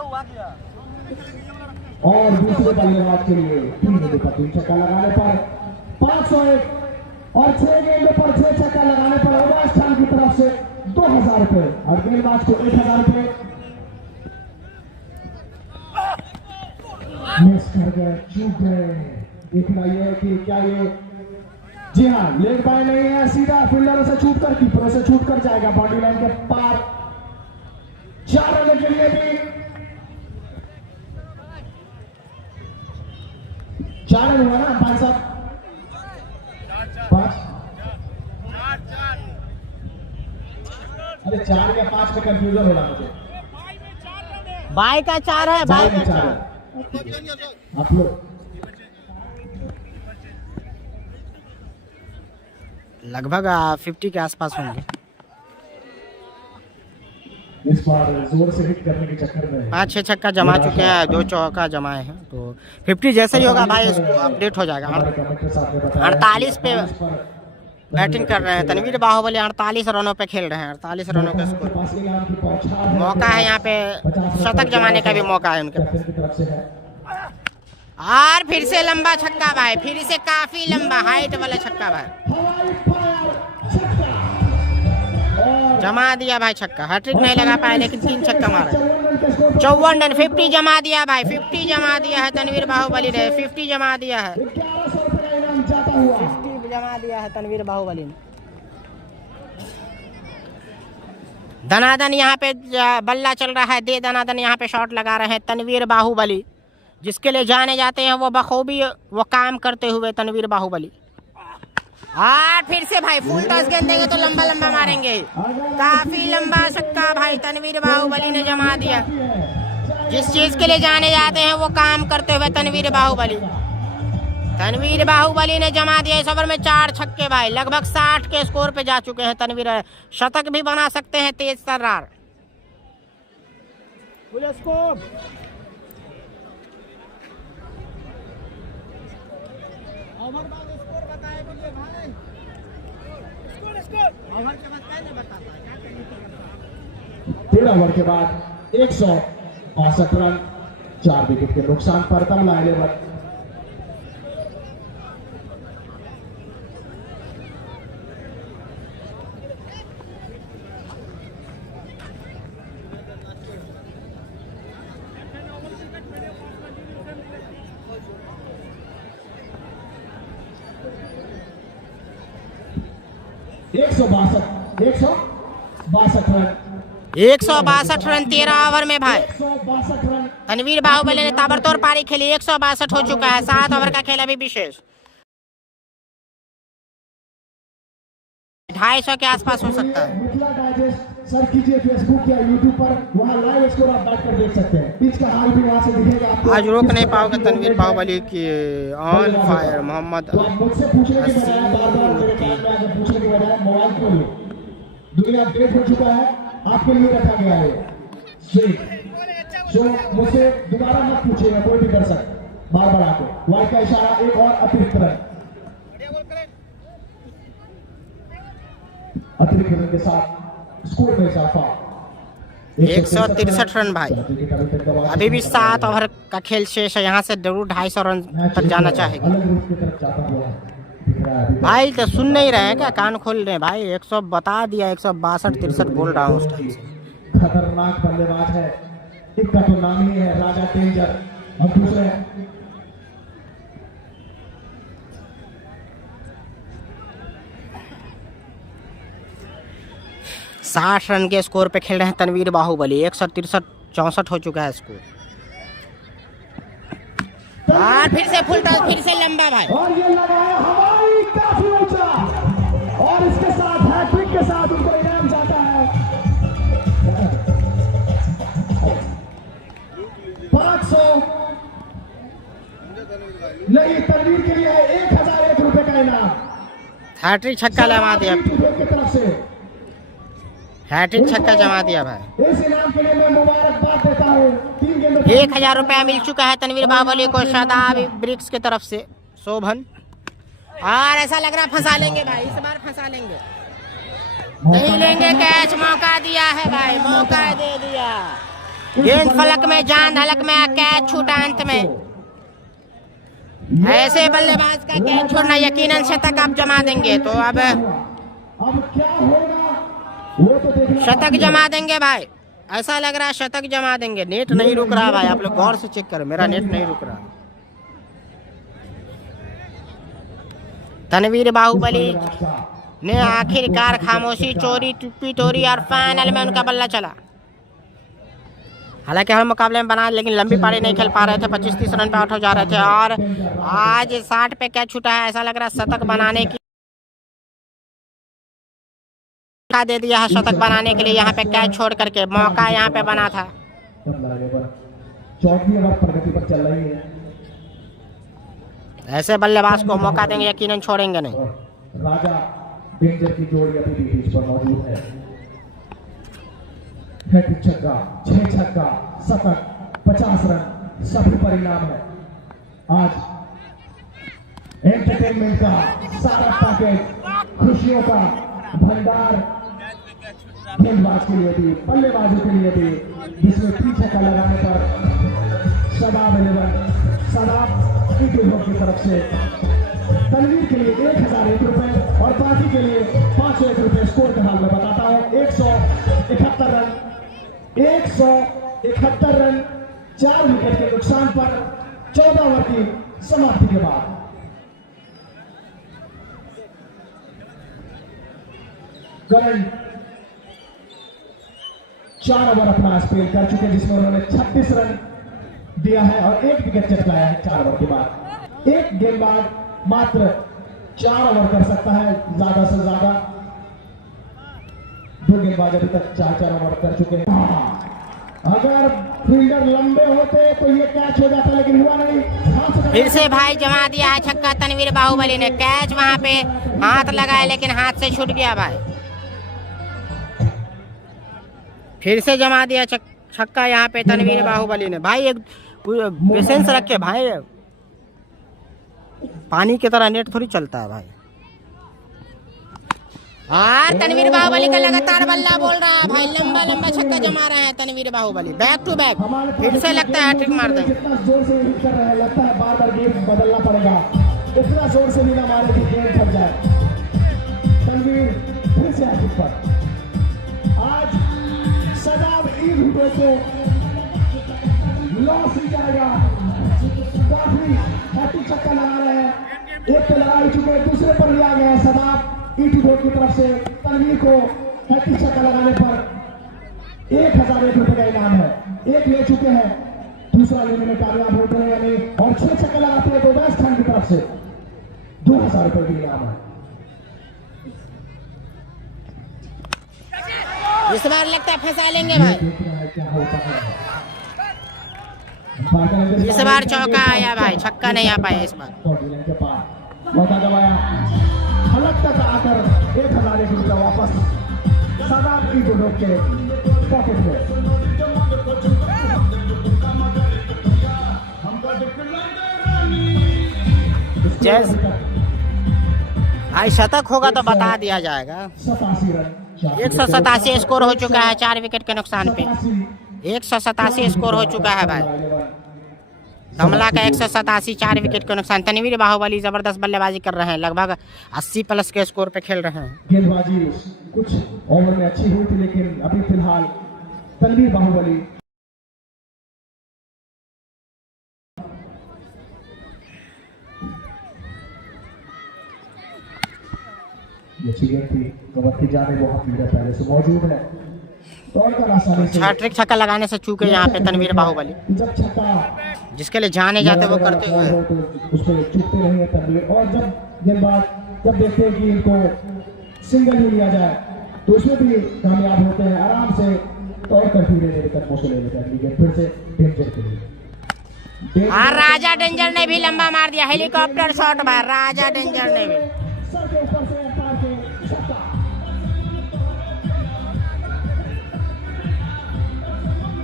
और दूसरे बल्लेबाज के लिए 3 गेंदों पर 3 छक्का लगाने पर 501 और 6 गेंदों पर 6 छक्का लगाने पर अवकाश खान की तरफ से 2000 रुपए और गेंदबाज को 1000 रुपए। मिस कर गए, चूक गए। देखना यह है कि क्या ये, जी हाँ, लेग बाय नहीं है, सीधा फील्डरों से छूट कर कीपरों से छूट कर जाएगा बाउंड्री लाइन के पार। 4 रन के लिए भी 4 रन हुआ ना अंपायर साहब? 5 अरे 4 या 5 में कंफ्यूजन हो रहा मुझे। बाई का 4 है, बाई का 4 है। आप लोग लगभग 50 के आसपास होंगे। इस बार जोर से हिट करने के चक्कर में 5-6 छक्का जमा चुके हैं, 2 चौका जमाए हैं, तो 50 जैसे ही होगा भाई इसको अपडेट हो जाएगा। 48 पे बैटिंग कर रहे हैं तनवीर बाहुबली, 48 रनों पे खेल रहे हैं, 48 रनों के स्कोर। मौका है यहाँ पे शतक जमाने का भी मौका है उनके पास। और फिर से लंबा छक्का भाई, फिर से काफी लंबा हाइट वाला छक्का भाई, जमा दिया भाई छक्का। हैट्रिक नहीं लगा पाया लेकिन 3 छक्का मारा। 54 रन, 50 जमा दिया भाई, 50 जमा दिया है तनवीर बाहुबली ने, 50 जमा दिया है, 50 जमा दिया है तनवीर बाहुबली ने। दनादन यहाँ पे बल्ला चल रहा है, दे दनादन यहाँ पे शॉट लगा रहे हैं तनवीर बाहुबली, जिसके लिए जाने जाते हैं वो बखूबी वो काम करते हुए तनवीर बाहुबली। और फिर से भाई फुल टॉस गेंद देंगे तो लंबा लंबा मारेंगे, काफी लंबा छक्का भाई तनवीर बाहुबली ने जमा दिया। जिस चीज के लिए जाने जाते हैं वो काम करते हुए तनवीर बाहुबली, तनवीर बाहुबली ने जमा दिया। इस ओवर में 4 छक्के भाई, लगभग 60 के स्कोर पे जा चुके हैं तनवीर। शतक भी बना सकते हैं तेज तर्रार। ओवर के बाद क्या नहीं बताता है, क्या करना है? 13 ओवर के बाद 162 रन, 4 विकेट के नुकसान पर तमला 11। एक सौ बासठ रन, 162 रन 13 ओवर में भाई। 162 रन। तनवीर बाहुबली ने ताबड़तोड़ पारी खेली, 162 हो चुका है। 7 ओवर का खेल अभी विशेष, 250 के आसपास हो सकता है। मिथिला डाइजेस्ट सर्च कीजिए फेसबुक या यूट्यूब पर, वहाँ लाइव स्कोर आप बैठ कर देख सकते हैं। पिच का हाल भी वहाँ से दिखेगा आपको। आज रोक नहीं पाओगे तनवीर बाहुबली की ऑन फायर मोहम्मद तो आप मुझसे पूछने के बजाय बार-बार मेरे कान में आके पूछने के बजाय मोबाइल खोलो। दुनिया अपडेट हो चुका है। आपके लिए रखा गया है। सो मुझसे दोबारा मत पूछिएगा कोई भी दर्शक बार बार आके। वाइड का इशारा, एक और अतिरिक्त रन। अतिरिक्त रन के साथ स्कोर में इजाफा। 163 रन भाई। अभी भी 7 ओवर का खेल शेष है, यहाँ से जरूर 250 रन तक जाना चाहेगा अलग रूप की तरफ जाता हुआ दिख रहा है अभी। भाई। तो सुन नहीं रहे हैं क्या, कान खोल रहे हैं भाई। 100 बता दिया, 162-63 बोल रहा हूँ उस टाइम से। खतरनाक बल्लेबाज है, एक का तो नाम ही है राजा डेंजर। और दूसरे 60 रन के स्कोर पे खेल रहे हैं तनवीर बाहुबली। 163-64 हो चुका है स्कोर। और फिर से फुल टॉस, फिर से लंबा भाई। और ये लगाया हवाई काफी ऊंचा, और इसके साथ हैट्रिक के साथ उनको इनाम जाता है 500 नहीं, तनवीर के लिए 1001 रुपए का इनाम। हैट्रिक छक्का लगा दिया, की तरफ से हैट्रिक छक्का जमा दिया भाई। इस इनाम के लिए मैं मुबारकबाद देता हूँ। 3 गेंद 1000 रुपया मिल चुका है तनवीर बाहुबली को शादाब ब्रिक्स की तरफ से। शोभन, और ऐसा लग रहा फंसा लेंगे भाई, इस बार फंसा लेंगे। नहीं लेंगे कैच, मौका दिया है भाई, मौका दे दिया। गेंद फलक में, जान हलक में, कैच छूटा अंत में। ऐसे बल्लेबाज का कैच छोड़ना यकीनन शतक आप जमा देंगे। तो अब क्या होगा वो तो देखना। शतक जमा देंगे भाई, ऐसा लग रहा है शतक जमा देंगे। नेट नहीं रुक रहा भाई, आप लोग गौर से चेक करो, मेरा नेट नहीं रुक रहा। तनवीर बाहुबली ने आखिरकार खामोशी चोरी, टुप्पी तोड़ी और फाइनल में उनका बल्ला चला। हालांकि हर मुकाबले में बना, लेकिन लंबी पारी नहीं खेल पा रहे थे। 25-30 रन पे आउट हो जा रहे थे, और आज 60 पे कैच छूटा है। ऐसा लग रहा है शतक बनाने की मौका दे दिया है, शतक बनाने के लिए। यहाँ पे कैच छोड़ करके मौका यहाँ पे बना था। 4वीं ओवर प्रगति पर चल रही है। ऐसे बल्लेबाज को मौका देंगे, यकीनन छोड़ेंगे नहीं। राजा डेंजर की जोड़ी अभी भी बीच पर मौजूद है। हैट्रिक छक्का, 6 छक्का, शतक, 50 रन, सभी परिणाम है। आज एंटरटेनमेंट का सारा पैकेज, खुशियों का भंडार गेंदबाज के लिए भी, बल्लेबाजों के लिए भी, जिसमें 3 छक्का लगाने पर शादाब 11 शादाब की तरफ से तनवीर के लिए 1001 रुपए और बाकी के लिए 501 रुपए। स्कोर का हाल मैं बताता हूँ। 171 रन, 171 रन 4 विकेट के नुकसान पर 14 ओवर की समाप्ति के बाद। करण 4 ओवर अपना स्पेल कर चुके, जिसमें उन्होंने 36 रन दिया है और 1 विकेट चटकाया है 4 ओवर के बाद। एक गेंदबाज मात्र 4 ओवर कर सकता है, ज्यादा से ज्यादा 2 गेंदबाज अभी तक 4 ओवर कर चुके हैं। अगर फील्डर लंबे होते तो ये कैच हो जाता, लेकिन हुआ नहीं। फिर से भाई जमा दिया है छक्का तनवीर बाहुबली ने। कैच वहां पे हाथ लगाया, लेकिन हाथ से छूट गया भाई। फिर से जमा दिया छक्का यहाँ पे तनवीर बाहुबली ने। भाई एक पेशेंस रखे भाई, पानी की तरह नेट थोड़ी चलता है भाई। और तनवीर बाहुबली का लगातार बल्ला बोल रहा है भाई, लंबा लंबा छक्का जमा रहा है Tanveer Bahubali, back to back. फिर से लगता है हैट्रिक मार देंगे। जितना जोर से हिट कर रहे हैं, लगता है बार बार गेम बदलना पड़ेगा। इतना जोर से भी ना मारे कि गेम थक जाए। तनवीर फिर से हैट्रिक पर। आज शादाब को लॉस ही जाएगा। काफी हैट्रिक छक्का लगा रहे हैं, एक पे लगा ही चुके, दूसरे पर लिया गया है शादाब ईटी बोर्ड की तरफ से। तनवीर को हैट्रिक छक्का लगाने पर 1001 रुपए का इनाम है। 1 ले चुके हैं, दूसरा लेने में कामयाब होते हैं यानी, और 6 छक्का लगाते हैं तो बैट्स खान की तरफ से 2000 रुपए की इनाम है। इस बार लगता है फंसा लेंगे भाई। क्या होता है इस बार चौका आया भाई, छक्का नहीं आ पाया इस बार। मौका गवाया, हलक तक आकर 1001 रुपया वापस। शादाब लड़की को रोक के पॉकेट में। जैस भाई शतक होगा तो बता दिया जाएगा। 87 रन 187 स्कोर हो चुका है 4 विकेट के नुकसान पे। 187 स्कोर हो चुका है भाई। कमला का 187 4 विकेट के नुकसान। तनवीर बाहुबली जबरदस्त बल्लेबाजी कर रहे हैं, लगभग 80 प्लस के स्कोर पे खेल रहे हैं। गेंदबाजी कुछ ओवर में अच्छी हुई थी, लेकिन अभी फिलहाल तनवीर बाहुबली अच्छी गेंद थी। कवर की जाने बहुत लीडर पहले से मौजूद है, दौड़कर आसानी से हैट्रिक छक्का लगाने से चूके यहाँ पे तनवीर बाहुबली, जब छक्का जिसके लिए जाने जाते वो करते हुए। तो उसको चूकते नहीं है तनवीर। और जब गेंदबाज जब देखते हैं कि इनको सिंगल ही लिया जाए तो उसमें भी कामयाब होते हैं, आराम से दौड़कर धीरे धीरे कदमों से ले लेते हैं। फिर से डेंजर के लिए हाँ, राजा डेंजर ने भी लंबा मार दिया। हेलीकॉप्टर शॉट भाई, राजा डेंजर ने भी। सर के ऊपर से अंपायर के छक्का।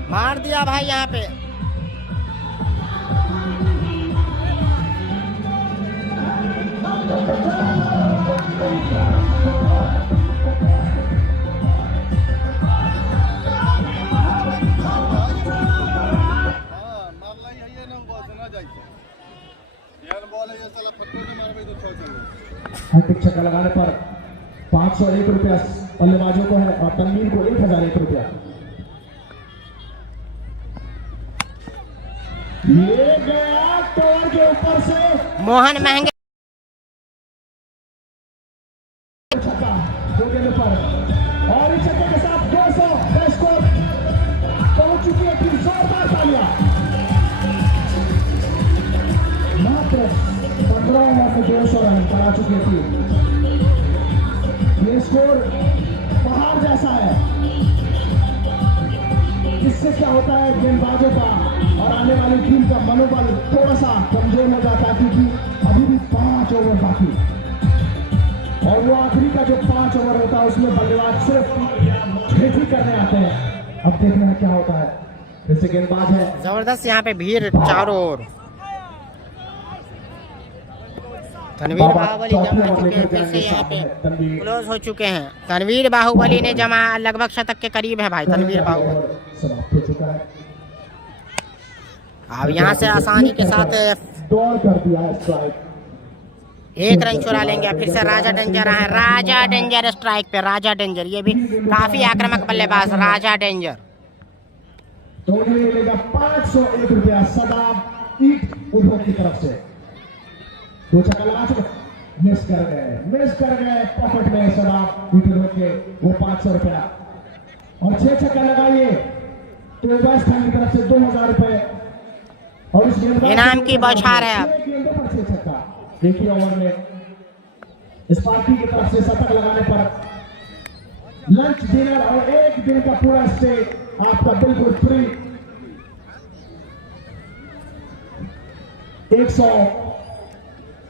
मार दिया भाई यहाँ पे। हैट्रिक छक्का लगाने पर 501 रुपया बल्लेबाजों को है और तनवीर को 1001 रुपया। ये गया टोर के ऊपर से मोहन महंगे छक्का 2 गेंद पर, और इस छक्के के साथ 200 का स्कोर पहुंच चुकी है। फिर जोरदार तालियां। मात्र 15 ओवर में 200 रन बना चुकी थी। ये स्कोर पहाड़ जैसा है। इससे क्या होता है, गेंदबाजों का और आने वाली टीम का मनोबल थोड़ा सा कमजोर हो जाता है, क्योंकि अभी भी 5 ओवर बाकी और वो आखिरी का जो 5 ओवर होता है उसमें बल्लेबाज सिर्फ खेती करने आते हैं। अब देखना है क्या होता है। फिर से गेंदबाज है, जबरदस्त यहाँ पे भीड़ चारों ओर। तनवीर बाहुबली जमा चुके हैं, फिर से यहाँ पे क्लोज हो चुके हैं। तनवीर बाहुबली ने जमा लगभग शतक के करीब है भाई तनवीर बाहुबली। समाप्त हो चुका है। अब यहाँ से आसानी के साथ दौड़ कर दिया है स्ट्राइक। 1 रन चुरा लेंगे। फिर से राजा डेंजर है, राजा डेंजर स्ट्राइक पे। राजा डेंजर ये भी काफी आक्रामक बल्लेबाज राजा डेंजर। दोनों मिलेगा 501 रुपया सदाब ईट उद्योग की तरफ से। 2 छक्का लगा चुके, मिस कर गए पॉकेट में सदाब ईट उद्योग के वो 500 रुपया। और 6 छक्का लगाइए तो वेस्ट हैम की तरफ से 2000 रुपए। और इस इनाम की बौछार है। अब गेंदों पर 6 छक्का। देखिए ओवर में इस पार्टी की तरफ से शतक लगाने पर लंच डिनर और 1 दिन का पूरा स्टे आपका बिल्कुल फ्री।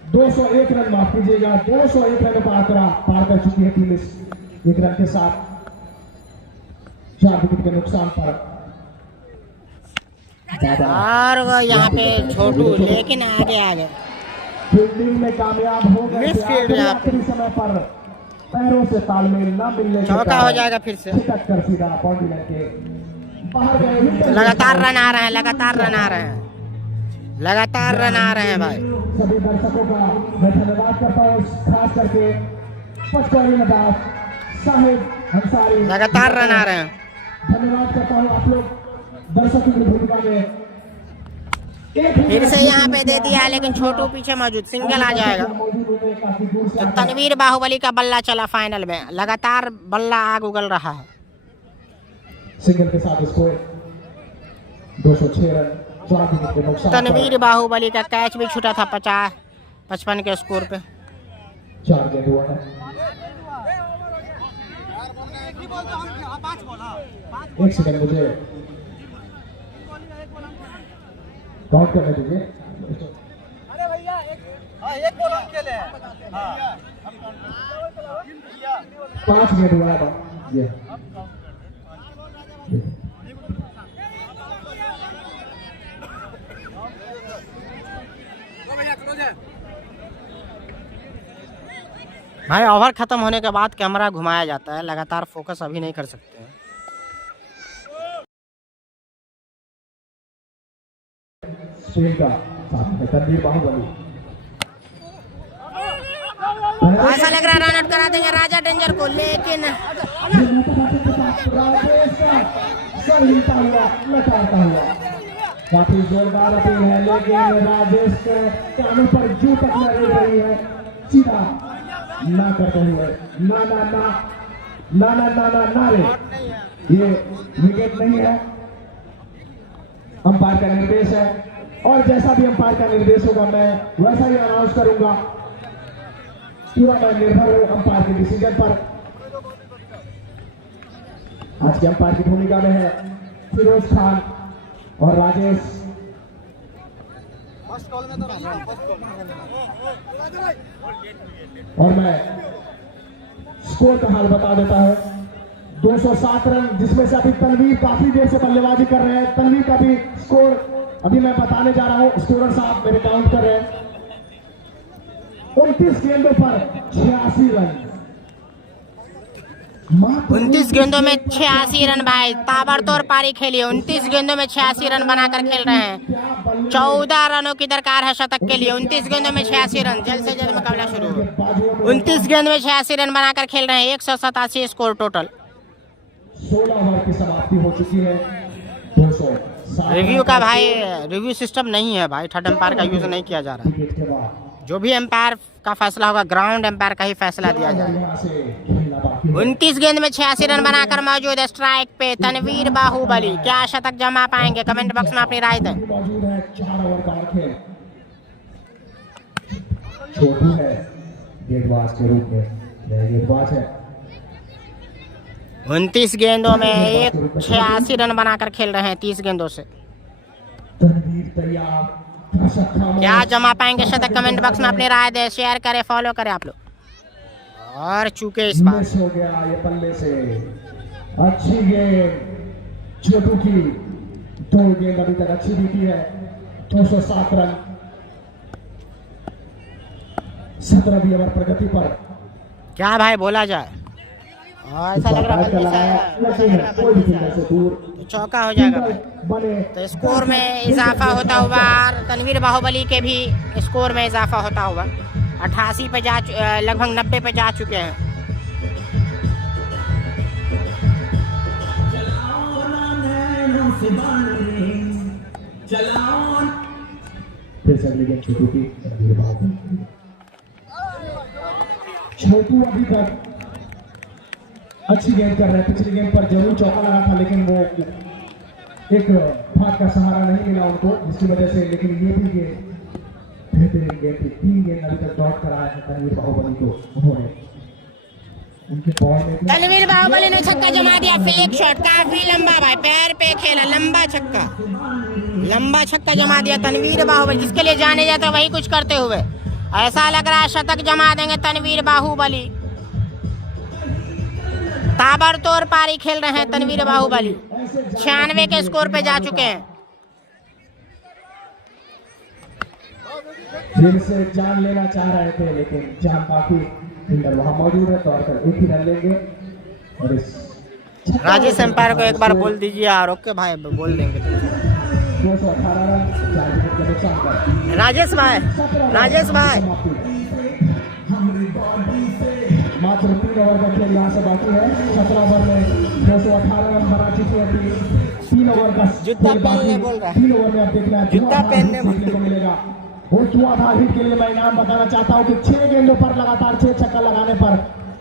201 रन, माफ कीजिएगा 201 रन का आंकड़ा पार कर चुकी है टीम इस 1 रन के साथ 4 विकेट के नुकसान पर। और वो यहाँ पे छोटू लेकिन आगे फील्डिंग में कामयाब हो गए थे। आखिरी समय पर पैरों से तालमेल न मिलने के चौका हो जाएगा। फिर से छिटक कर सीधा बाउंड्री लाइन के बाहर गए। लगातार रन आ रहे हैं, लगातार रन आ रहे हैं, लगातार रन आ रहे हैं भाई। सभी दर्शकों का मैं धन्यवाद करता हूँ, खास करके पचपन साहिब अंसारी, लगातार रन आ रहे हैं। धन्यवाद करता हूँ आप लोग दर्शकों की भूमिका में। फिर से यहाँ पे दे दिया है, लेकिन छोटू पीछे मौजूद, सिंगल आ जाएगा। तो तनवीर बाहुबली का बल्ला चला फाइनल में, लगातार बल्ला आग उगल रहा है। सिंगल के साथ स्कोर 206 रन, 4 विकेट के नुकसान। तनवीर बाहुबली का कैच भी छूटा था 55 के स्कोर पे। 4 गेंद हुआ है। 1 सेकंड मुझे काउंट करने दीजिए। अरे भैया एक बॉल हम खेले हैं। 5 गेंद हुआ है। भाई ओवर खत्म होने के बाद कैमरा घुमाया जाता है, लगातार फोकस अभी नहीं कर सकते हैं। स्टील का साथ में तनवीर बाहुबली, ऐसा लग रहा रन आउट करा देंगे राजा डेंजर को, लेकिन राजेश का सर हिलता हुआ लटाता हुआ, काफी जोरदार अपील है, लेकिन राजेश के कानों पर जू तक न रह रही है, सीधा ना करते हुए ना ना ना ना ना ना ना ना रे, ये विकेट नहीं है, अंपायर का निर्देश है और जैसा भी अंपायर का निर्देश होगा मैं वैसा ही अनाउंस करूंगा। पूरा मैं निर्भर हूं अंपायर के डिसीजन पर। आज के अंपायर की भूमिका में है फिरोज खान और राजेश। और मैं स्कोर का हाल बता देता हूं, 207 रन, जिसमें से अभी तनवीर काफी देर से बल्लेबाजी कर रहे हैं। तनवीर का भी स्कोर अभी मैं बताने जा रहा हूं, स्कोरर साहब मेरे काउंट कर रहे हैं। 29 गेंदों पर 86 रन, 29 गेंदों में 86 रन भाई, ताबड़तोड़ पारी खेली है। 29 गेंदों में 86 रन बनाकर खेल रहे हैं। 14 रनों की दरकार है शतक के लिए। 29 गेंदों में 86 रन, जल्द से जल्द मुकाबला शुरू हो। 29 गेंद में 86 रन बनाकर खेल रहे हैं। 187 स्कोर टोटल। 16 ओवर की समाप्ति हो चुकी है। 207 रिव्यू का भाई रिव्यू सिस्टम नहीं है भाई, थर्ड एम्पायर का यूज नहीं किया जा रहा है। विकेट के बाद जो भी एम्पायर का फैसला होगा ग्राउंड एम्पायर का ही फैसला दिया जाएगा। यहां से खेलना बाकी है। 29 गेंद में 86 रन बनाकर मौजूद है स्ट्राइक पे तनवीर बाहुबली। क्या शतक जमा पाएंगे? कमेंट बॉक्स में अपनी राय दें। मौजूद है 4 ओवर का और खेल। छोटू है गेंदबाज के रूप में, यह गेंदबाज है। 29 गेंदों में 86 रन बनाकर खेल रहे हैं 30 गेंदों से। तनवीर तैयार, क्या जमा पाएंगे शतक? कमेंट बॉक्स में अपनी राय दें, शेयर करें, फॉलो करें आप लोग। और चूके इस बार मिस हो गया ये बल्ले से। अच्छी गेंद छोटू की, 2 गेंद अभी तक अच्छी बीती है। 207 रन, 17वीं ओवर प्रगति पर। क्या भाई बोला जाए, और ऐसा लग रहा है कोई भी फील्डर से दूर चौका हो जाएगा भाई। बने तो स्कोर में इजाफा होता हुआ तनवीर बाहुबली के भी स्कोर में इजाफा होता हुआ 88 पे जा लगभग 90 पे जा चुके हैं। फिर से अगली गेंद छोटू की, तनवीर बाहुबली। छोटू अभी तक अच्छी गेंद कर रहे हैं। पिछली गेंद पर जरूर चौका लगा था, लेकिन वो एक भाग का सहारा नहीं मिला उनको, जिसकी वजह से। लेकिन ये भी गेंद बेहतरीन गेंद थी। 3 गेंद अभी तक डॉट कराया है तनवीर बाहुबली को उन्होंने। उनके बॉल में तनवीर बाहुबली ने छक्का जमा दिया। फेक शॉट काफी लंबा भाई, पैर पे खेला, लंबा छक्का जमा दिया तनवीर बाहुबली। जिसके लिए जाने जाते वही कुछ करते हुए ऐसा लग रहा है शतक जमा देंगे तनवीर बाहुबली। ताबड़तोड़ पारी खेल रहे हैं तनवीर बाहुबली। 96 के स्कोर पे जा चुके हैं। फिर से जान लेना चाह रहे थे, लेकिन जान बाकी फील्डर वहां मौजूद है, तो और 1 ही रन लेंगे। और इस राजेश एम्पायर को एक बार बोल दीजिए। और ओके भाई बोल देंगे। 218 रन, 4 विकेट के नुकसान पर। राजेश भाई मात्र 3 ओवर का खेल यहाँ से बाकी है। 17 ओवर में 218 रन बना चुके हैं। 3 ओवर का जूता पहनने बोल रहा है। 3 ओवर में अब देखना है जूता पहनने देखने को मिलेगा। और धुआंधार हिट के लिए मैं इनाम बताना चाहता हूँ कि 6 गेंदों पर लगातार 6 छक्का लगाने पर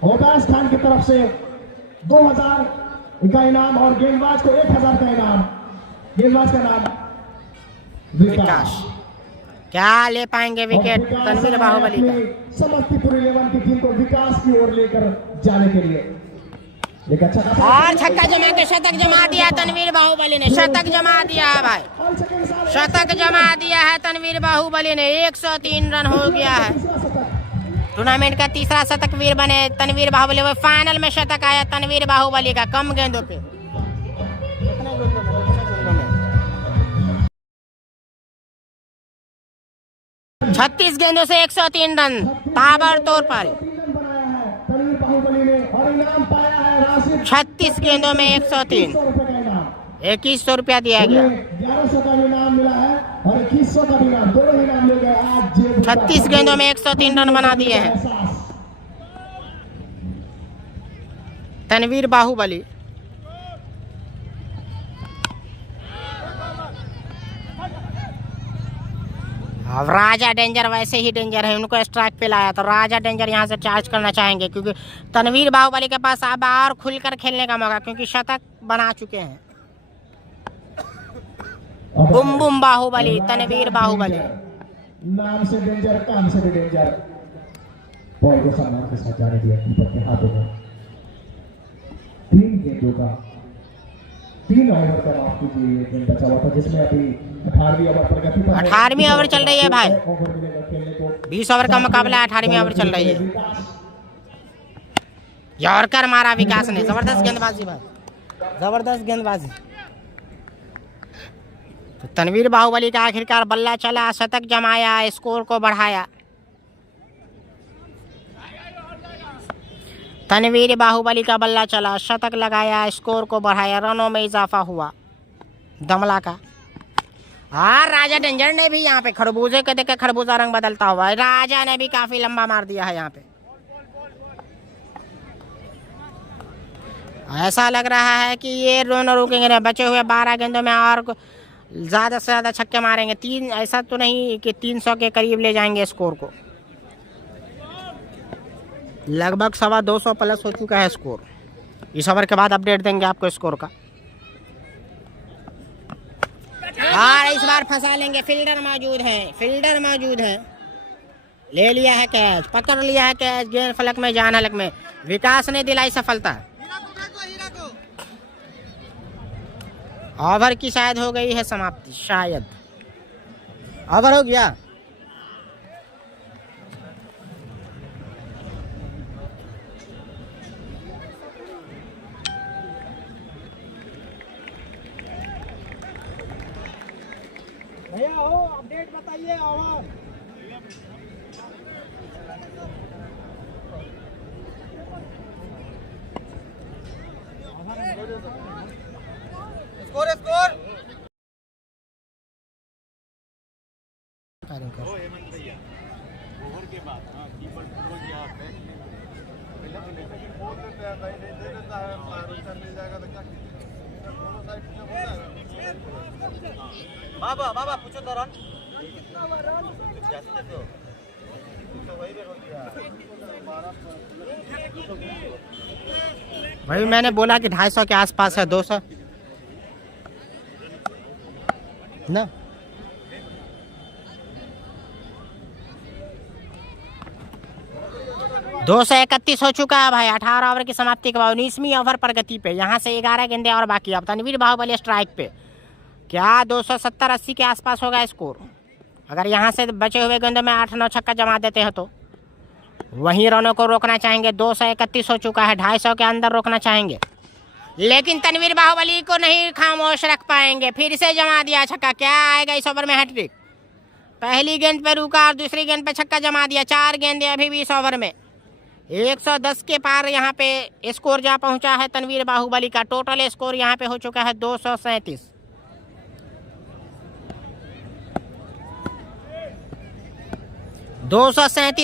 ओबैस खान की तरफ से 2000 का इनाम और गेंदबाज को 1000 का इनाम। गेंदबाज का नाम विकास। क्या ले पाएंगे विकेट तनवीर बाहुबली का? समस्तीपुर 11 की टीम को विकास की ओर लेकर जाने के लिए एक अच्छा और छक्का जमा के शतक जमा दिया तनवीर बाहुबली ने। शतक जमा दिया है भाई, शतक जमा दिया है तनवीर बाहुबली ने। 103 रन हो गया है। टूर्नामेंट का तीसरा शतक वीर बने तनवीर बाहुबली। वो फाइनल में शतक आया तनवीर बाहुबली का, कम गेंदों पे। 36 गेंदों से 103 रन ताबड़तोड़ पारी। 3 रन बनाया है तनवीर बाहुबली ने और इनाम पाया है राशिद 36 गेंदों में 103, 100 रुपए का इनाम। 2100 रुपया दिया गया। 1100 का भी इनाम मिला है और 2100 का भी इनाम, दोनों ही इनाम मिल गए आज। 36 गेंदों में 103 रन बना दिए हैं तनवीर बाहुबली। अब राजा डेंजर वैसे ही डेंजर है, उनको स्ट्राइक पे लाया तो राजा डेंजर यहाँ से चार्ज करना चाहेंगे क्योंकि तनवीर बाहुबली के पास अब और खुलकर खेलने का मौका, क्योंकि शतक बना चुके हैं। बुम बुम बाहुबली, तनवीर बाहुबली। नाम से डेंजर, काम से भी डेंजर। बॉल को सम्मान के साथ जाने दिया कीपर के हाथों में। 3 गेंदों का 3 ओवर का माफ कीजिए ये गेंद बचा हुआ था जिसमें अभी 18वीं ओवर पर गति पर 18वीं ओवर चल रही है भाई। ओवर मिलेगा खेलने को। 20 ओवर का मुकाबला 18वीं ओवर चल रही है। यॉर्कर मारा विकास ने, जबरदस्त गेंदबाजी भाई, जबरदस्त गेंदबाजी। तो तनवीर बाहुबली का आखिरकार बल्ला चला, शतक जमाया, स्कोर को बढ़ाया। तनवीर बाहुबली का बल्ला चला, शतक लगाया, स्कोर को बढ़ाया, रनों में इजाफा हुआ दमला का। हाँ, राजा डेंजर ने भी यहाँ पे खरबूजे के देखे खरबूजा रंग बदलता हुआ है। राजा ने भी काफी लंबा मार दिया है यहाँ पे। ऐसा लग रहा है कि ये दोनों रुकेंगे नहीं, बचे हुए 12 गेंदों में और ज़्यादा से ज़्यादा छक्के मारेंगे। 3 ऐसा तो नहीं कि 300 के करीब ले जाएंगे स्कोर को। लगभग 225 प्लस हो चुका है स्कोर। इस ओवर के बाद अपडेट देंगे आपको स्कोर का। और इस बार फंसा लेंगे, फील्डर मौजूद है, फील्डर मौजूद है। ले लिया है कैच, पकड़ लिया है कैच, गेंद फलक में, जान हलक में। विकास ने दिलाई सफलता। ओवर की शायद हो गई है समाप्ति, शायद ओवर हो गया। भैया हो अपडेट बताइए। ओवर स्कोर स्कोर ओवर के बाद कीपर बोल दिया आपने बोल देते हैं, नहीं दे देता है, मिल जाएगा तो क्या कीजिए। दोनों साइड से हो जाएगा। बाबा बाबा पूछो तो रन भाई मैंने बोला कि 250 के आसपास है, 200 ना। दो 231 हो चुका है भाई 18 ओवर की समाप्ति के बाद। 19वीं ओवर पर गति पे, यहाँ से 11 गेंदे और बाकी। अब तनवीर बाहुबली स्ट्राइक पे, क्या 270-80 के आसपास होगा स्कोर। अगर यहाँ से बचे हुए गेंदों में 8-9 छक्का जमा देते हैं तो वहीं रनों को रोकना चाहेंगे। 231 हो चुका है, 250 के अंदर रोकना चाहेंगे, लेकिन तनवीर बाहुबली को नहीं खामोश रख पाएंगे। फिर से जमा दिया छक्का, क्या आएगा इस ओवर में हैट्रिक। पहली गेंद पे रुका और दूसरी गेंद पे छक्का जमा दिया। 4 गेंदे अभी भी इस ओवर में। 110 के पार यहाँ पे स्कोर जा पहुँचा है तनवीर बाहुबली का। टोटल स्कोर यहाँ पे हो चुका है 237।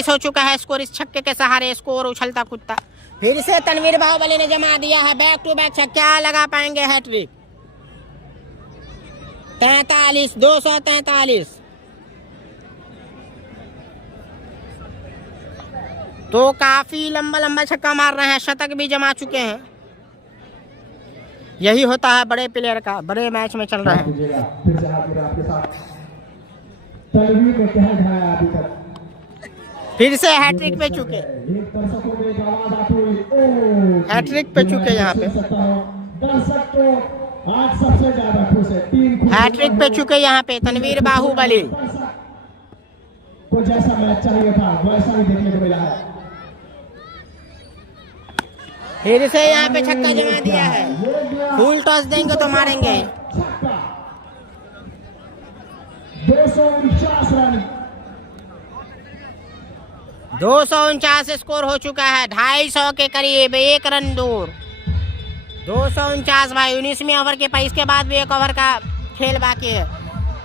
हो चुका है स्कोर। इस छक्के के सहारे स्कोर उछलता कूदता। फिर से तनवीर बाहुबली ने जमा दिया है, बैक टू बैक छक्का, लगा पाएंगे हैट्रिक। 43, 243। तो काफी लंबा लंबा छक्का मार रहे हैं, शतक भी जमा चुके हैं। यही होता है बड़े प्लेयर का, बड़े मैच में चल रहे हैं। फिर से आपके साथ तनवीर ने क्या ढाया अभी तक। फिर से हैट्रिक पे चुके, हैट्रिक पे चुके यहाँ पे, दर्शक तो आज सबसे ज्यादा खुश है। 3 हैट्रिक पे चुके यहाँ पे तनवीर बाहुबली को जैसा मैच चाहिए था वैसा ही देखने को मिला है। फिर से यहाँ पे छक्का जमा दिया है। फुल टॉस देंगे तो मारेंगे। 249 रन 249 स्कोर हो चुका है, 250 के करीब, 1 रन दूर। 249 भाई, 19वें ओवर के पास, इसके बाद भी 1 ओवर का खेल बाकी है।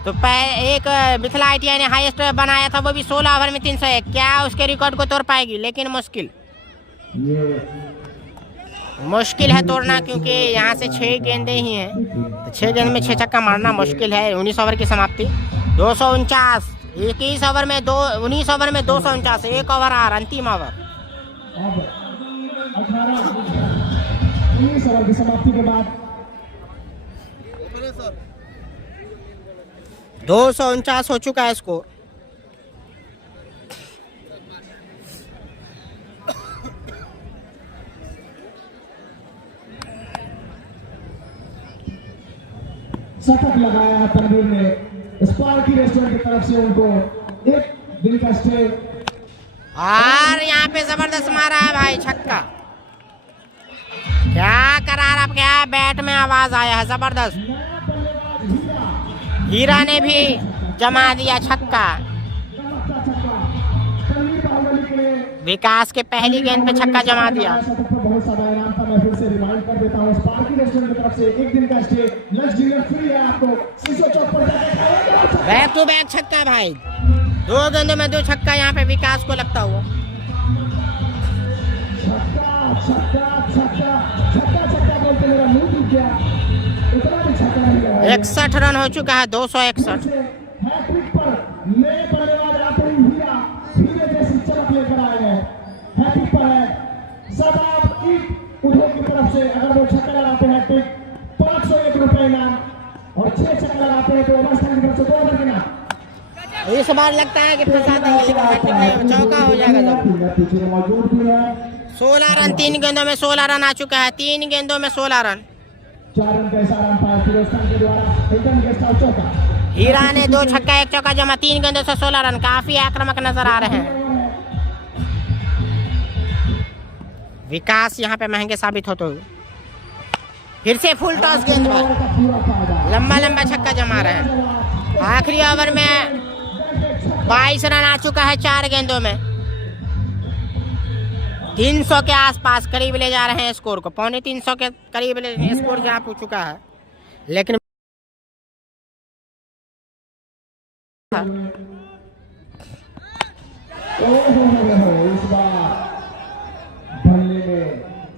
तो एक मिथिला ITI ने हाईएस्ट बनाया था, वो भी 16 ओवर में 301। क्या उसके रिकॉर्ड को तोड़ पाएगी? लेकिन मुश्किल है तोड़ना, क्योंकि यहाँ से 6 गेंदें ही हैं, तो 6 गेंद में 6 छक्का मारना मुश्किल है। 19 ओवर की समाप्ति। 249, 19 ओवर में 249, 1 ओवर आ रहा, अंतिम ओवर। 19 ओवर की समाप्ति के बाद 249 हो चुका है स्कोर। शतक लगाया है तनवीर ने। स्पार्की रेस्टोरेंट की तरफ से उनको 1 दिन का स्टे। और यहाँ पे जबरदस्त मारा है भाई छक्का। क्या करार, अब क्या बैट में आवाज आया है, जबरदस्त। हीरा ने भी जमा दिया छक्का। विकास के पहली गेंद पे छक्का जमा दिया। बहुत सारा इनाम था, मैं फिर से रिमाइंड कर देता हूँ। स्पार्की रेस्टोरेंट की तरफ से 1 दिन का स्टे, लंच डिनर फ्री है आपको। शीशो चौक पर बैक टू बैक छक्का भाई, 2 गेंदों में 2 छक्का यहाँ पे विकास को लगता हुआ। छक्का बोलते मेरा मुंह टूट गया। इतना भी छक्का नहीं लगा। 61 रन हो चुका है, 261। हैट्रिक पर नए बल्लेबाज आते ही हीरे जैसी चमक लेकर आए हैं। हैट्रिक पर है सदाब ईट उद्योग की तरफ से। अगर वो छक्का लगाते हैं हैट्रिक, 501 रुपए इनाम, और 6 छक्का लगाते हैं तो अवस्था की तरफ से 2000 इनाम। इस बार लगता है कि फंसा देंगे, लेकिन हैट्रिक नहीं, चौका हो जाएगा जब। पीछे मौजूद भी है। 16 रन, 3 गेंदों में 16 रन आ चुका है, 3 गेंदों में 16 रन। 4 रन का इशारा अंपायर फिरोज खान के द्वारा। एकदम गेस्ट आउट चौका। हीरा ने 2 छक्का 1 चौका जमा, 3 गेंदों से 16 रन। काफी आक्रामक नजर आ रहे हैं। विकास यहाँ पे महंगे साबित होते हुए। फिर से फुल टॉस गेंद पर लंबा छक्का जमा रहे हैं। आखिरी ओवर में 22 रन आ चुका है 4 गेंदों में। 300 के आसपास करीब ले जा रहे हैं स्कोर को, 350 के करीब स्कोर जा चुका है, लेकिन इस बार बल्ले में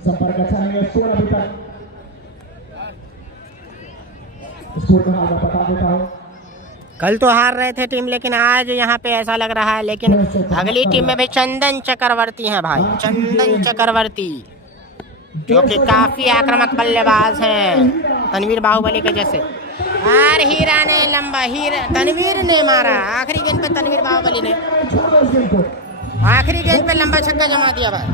संपर्क अच्छा नहीं है। स्कोर अभी तक, स्कोर का हाल मैं बता देता हूँ। कल तो हार रहे थे टीम, लेकिन आज यहाँ पे ऐसा लग रहा है। लेकिन अगली टीम में भी चंदन चक्रवर्ती हैं भाई, चंदन चक्रवर्ती, जो कि काफी आक्रामक बल्लेबाज हैं, तनवीर बाहुबली के जैसे। और हीरा ने तनवीर ने मारा आखिरी गेंद पे, तनवीर बाहुबली ने आखिरी गेंद पे लंबा छक्का जमा दिया भाई।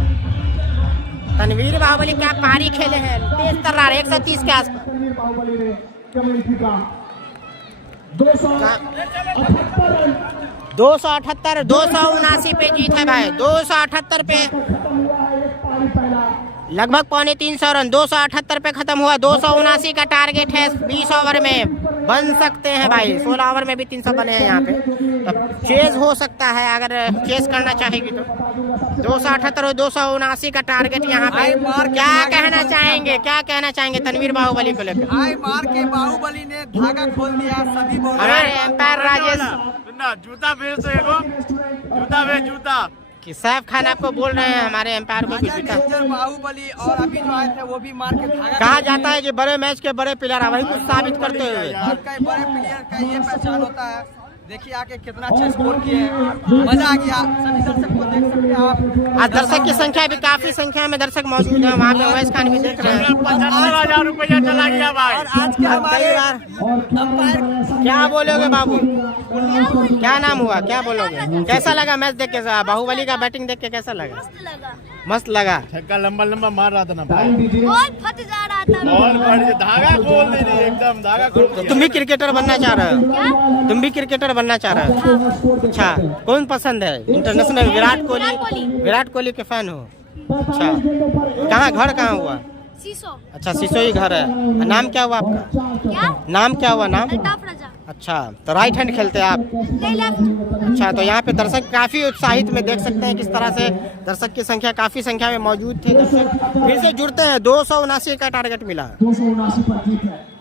तनवीर बाहुबली क्या पारी खेले हैं, तेज तर्रार, 130 के आसपास। तनवीर बाहुबली ने कमल फीका 278 रन, 278, 279 पे जीत है भाई। 278 पे खत्म हुआ है एक पारी पहला। लगभग 350 रन, 278 पे खत्म हुआ। 279 का टारगेट है, 20 ओवर में बन सकते हैं भाई। 16 ओवर में भी 300 बने हैं यहाँ पे, तब चेज हो सकता है अगर चेज करना चाहेगी तो। 278 और 279 का टारगेट यहाँ पे। क्या कहना चाहेंगे तनवीर बाहुबली को लेकर? मार के बाहुबली ने धागा खोल दिया सभी बॉलर। हमारे एम्पायर राजेश जूता भेज दो, जूता भेज, जूता कि सैफ खान आपको बोल रहे हैं हमारे एम्पायर को कि जूता। बाहुबली और अभी जो आए थे वो भी मार के धागा। कहा जाता है कि बड़े मैच के बड़े प्लेयर वही कुछ साबित करते हुए। बड़े प्लेयर का ये पहचान होता है। देखिए आके कितना अच्छा स्कोर किए हैं, मजा आ गया। सभी दर्शक को देख सकते हैं आप। आज दर्शक की संख्या भी काफी संख्या में दर्शक मौजूद है वहाँ पे। उवैस खान भी देख रहे हैं। 75,000 रुपया चला गया भाई। और आज के हमारे क्या बोलोगे बाबू, क्या नाम हुआ, क्या बोलोगे? कैसा लगा मैच देख के? बाहुबली का बैटिंग देख के कैसा लगा? मस्त लगा। छक्का लंबा मार रहा था ना भाई, बॉल फट जा रहा था। बॉल बढ़िया, धागा खोल दे रही एकदम, धागा खोल दिया। तुम भी क्रिकेटर बनना चाह रहे हो? तुम भी क्रिकेटर बनना चाह रहे हो? अच्छा, कौन पसंद है इंटरनेशनल? विराट कोहली के फैन हो? अच्छा, कहाँ घर कहाँ हुआ? सीसो। अच्छा, सिसोई घर है। नाम क्या हुआ आपका? क्या नाम क्या हुआ? नाम अल्ताफ रजा। अच्छा, तो राइट हैंड खेलते हैं आप? नहीं लेफ्ट। अच्छा, तो यहाँ पे दर्शक काफी उत्साहित में देख सकते हैं किस तरह से दर्शक की संख्या काफी संख्या में मौजूद थे। दर्शक फिर से जुड़ते हैं। 279 का टारगेट मिला। 279 पर जीत है।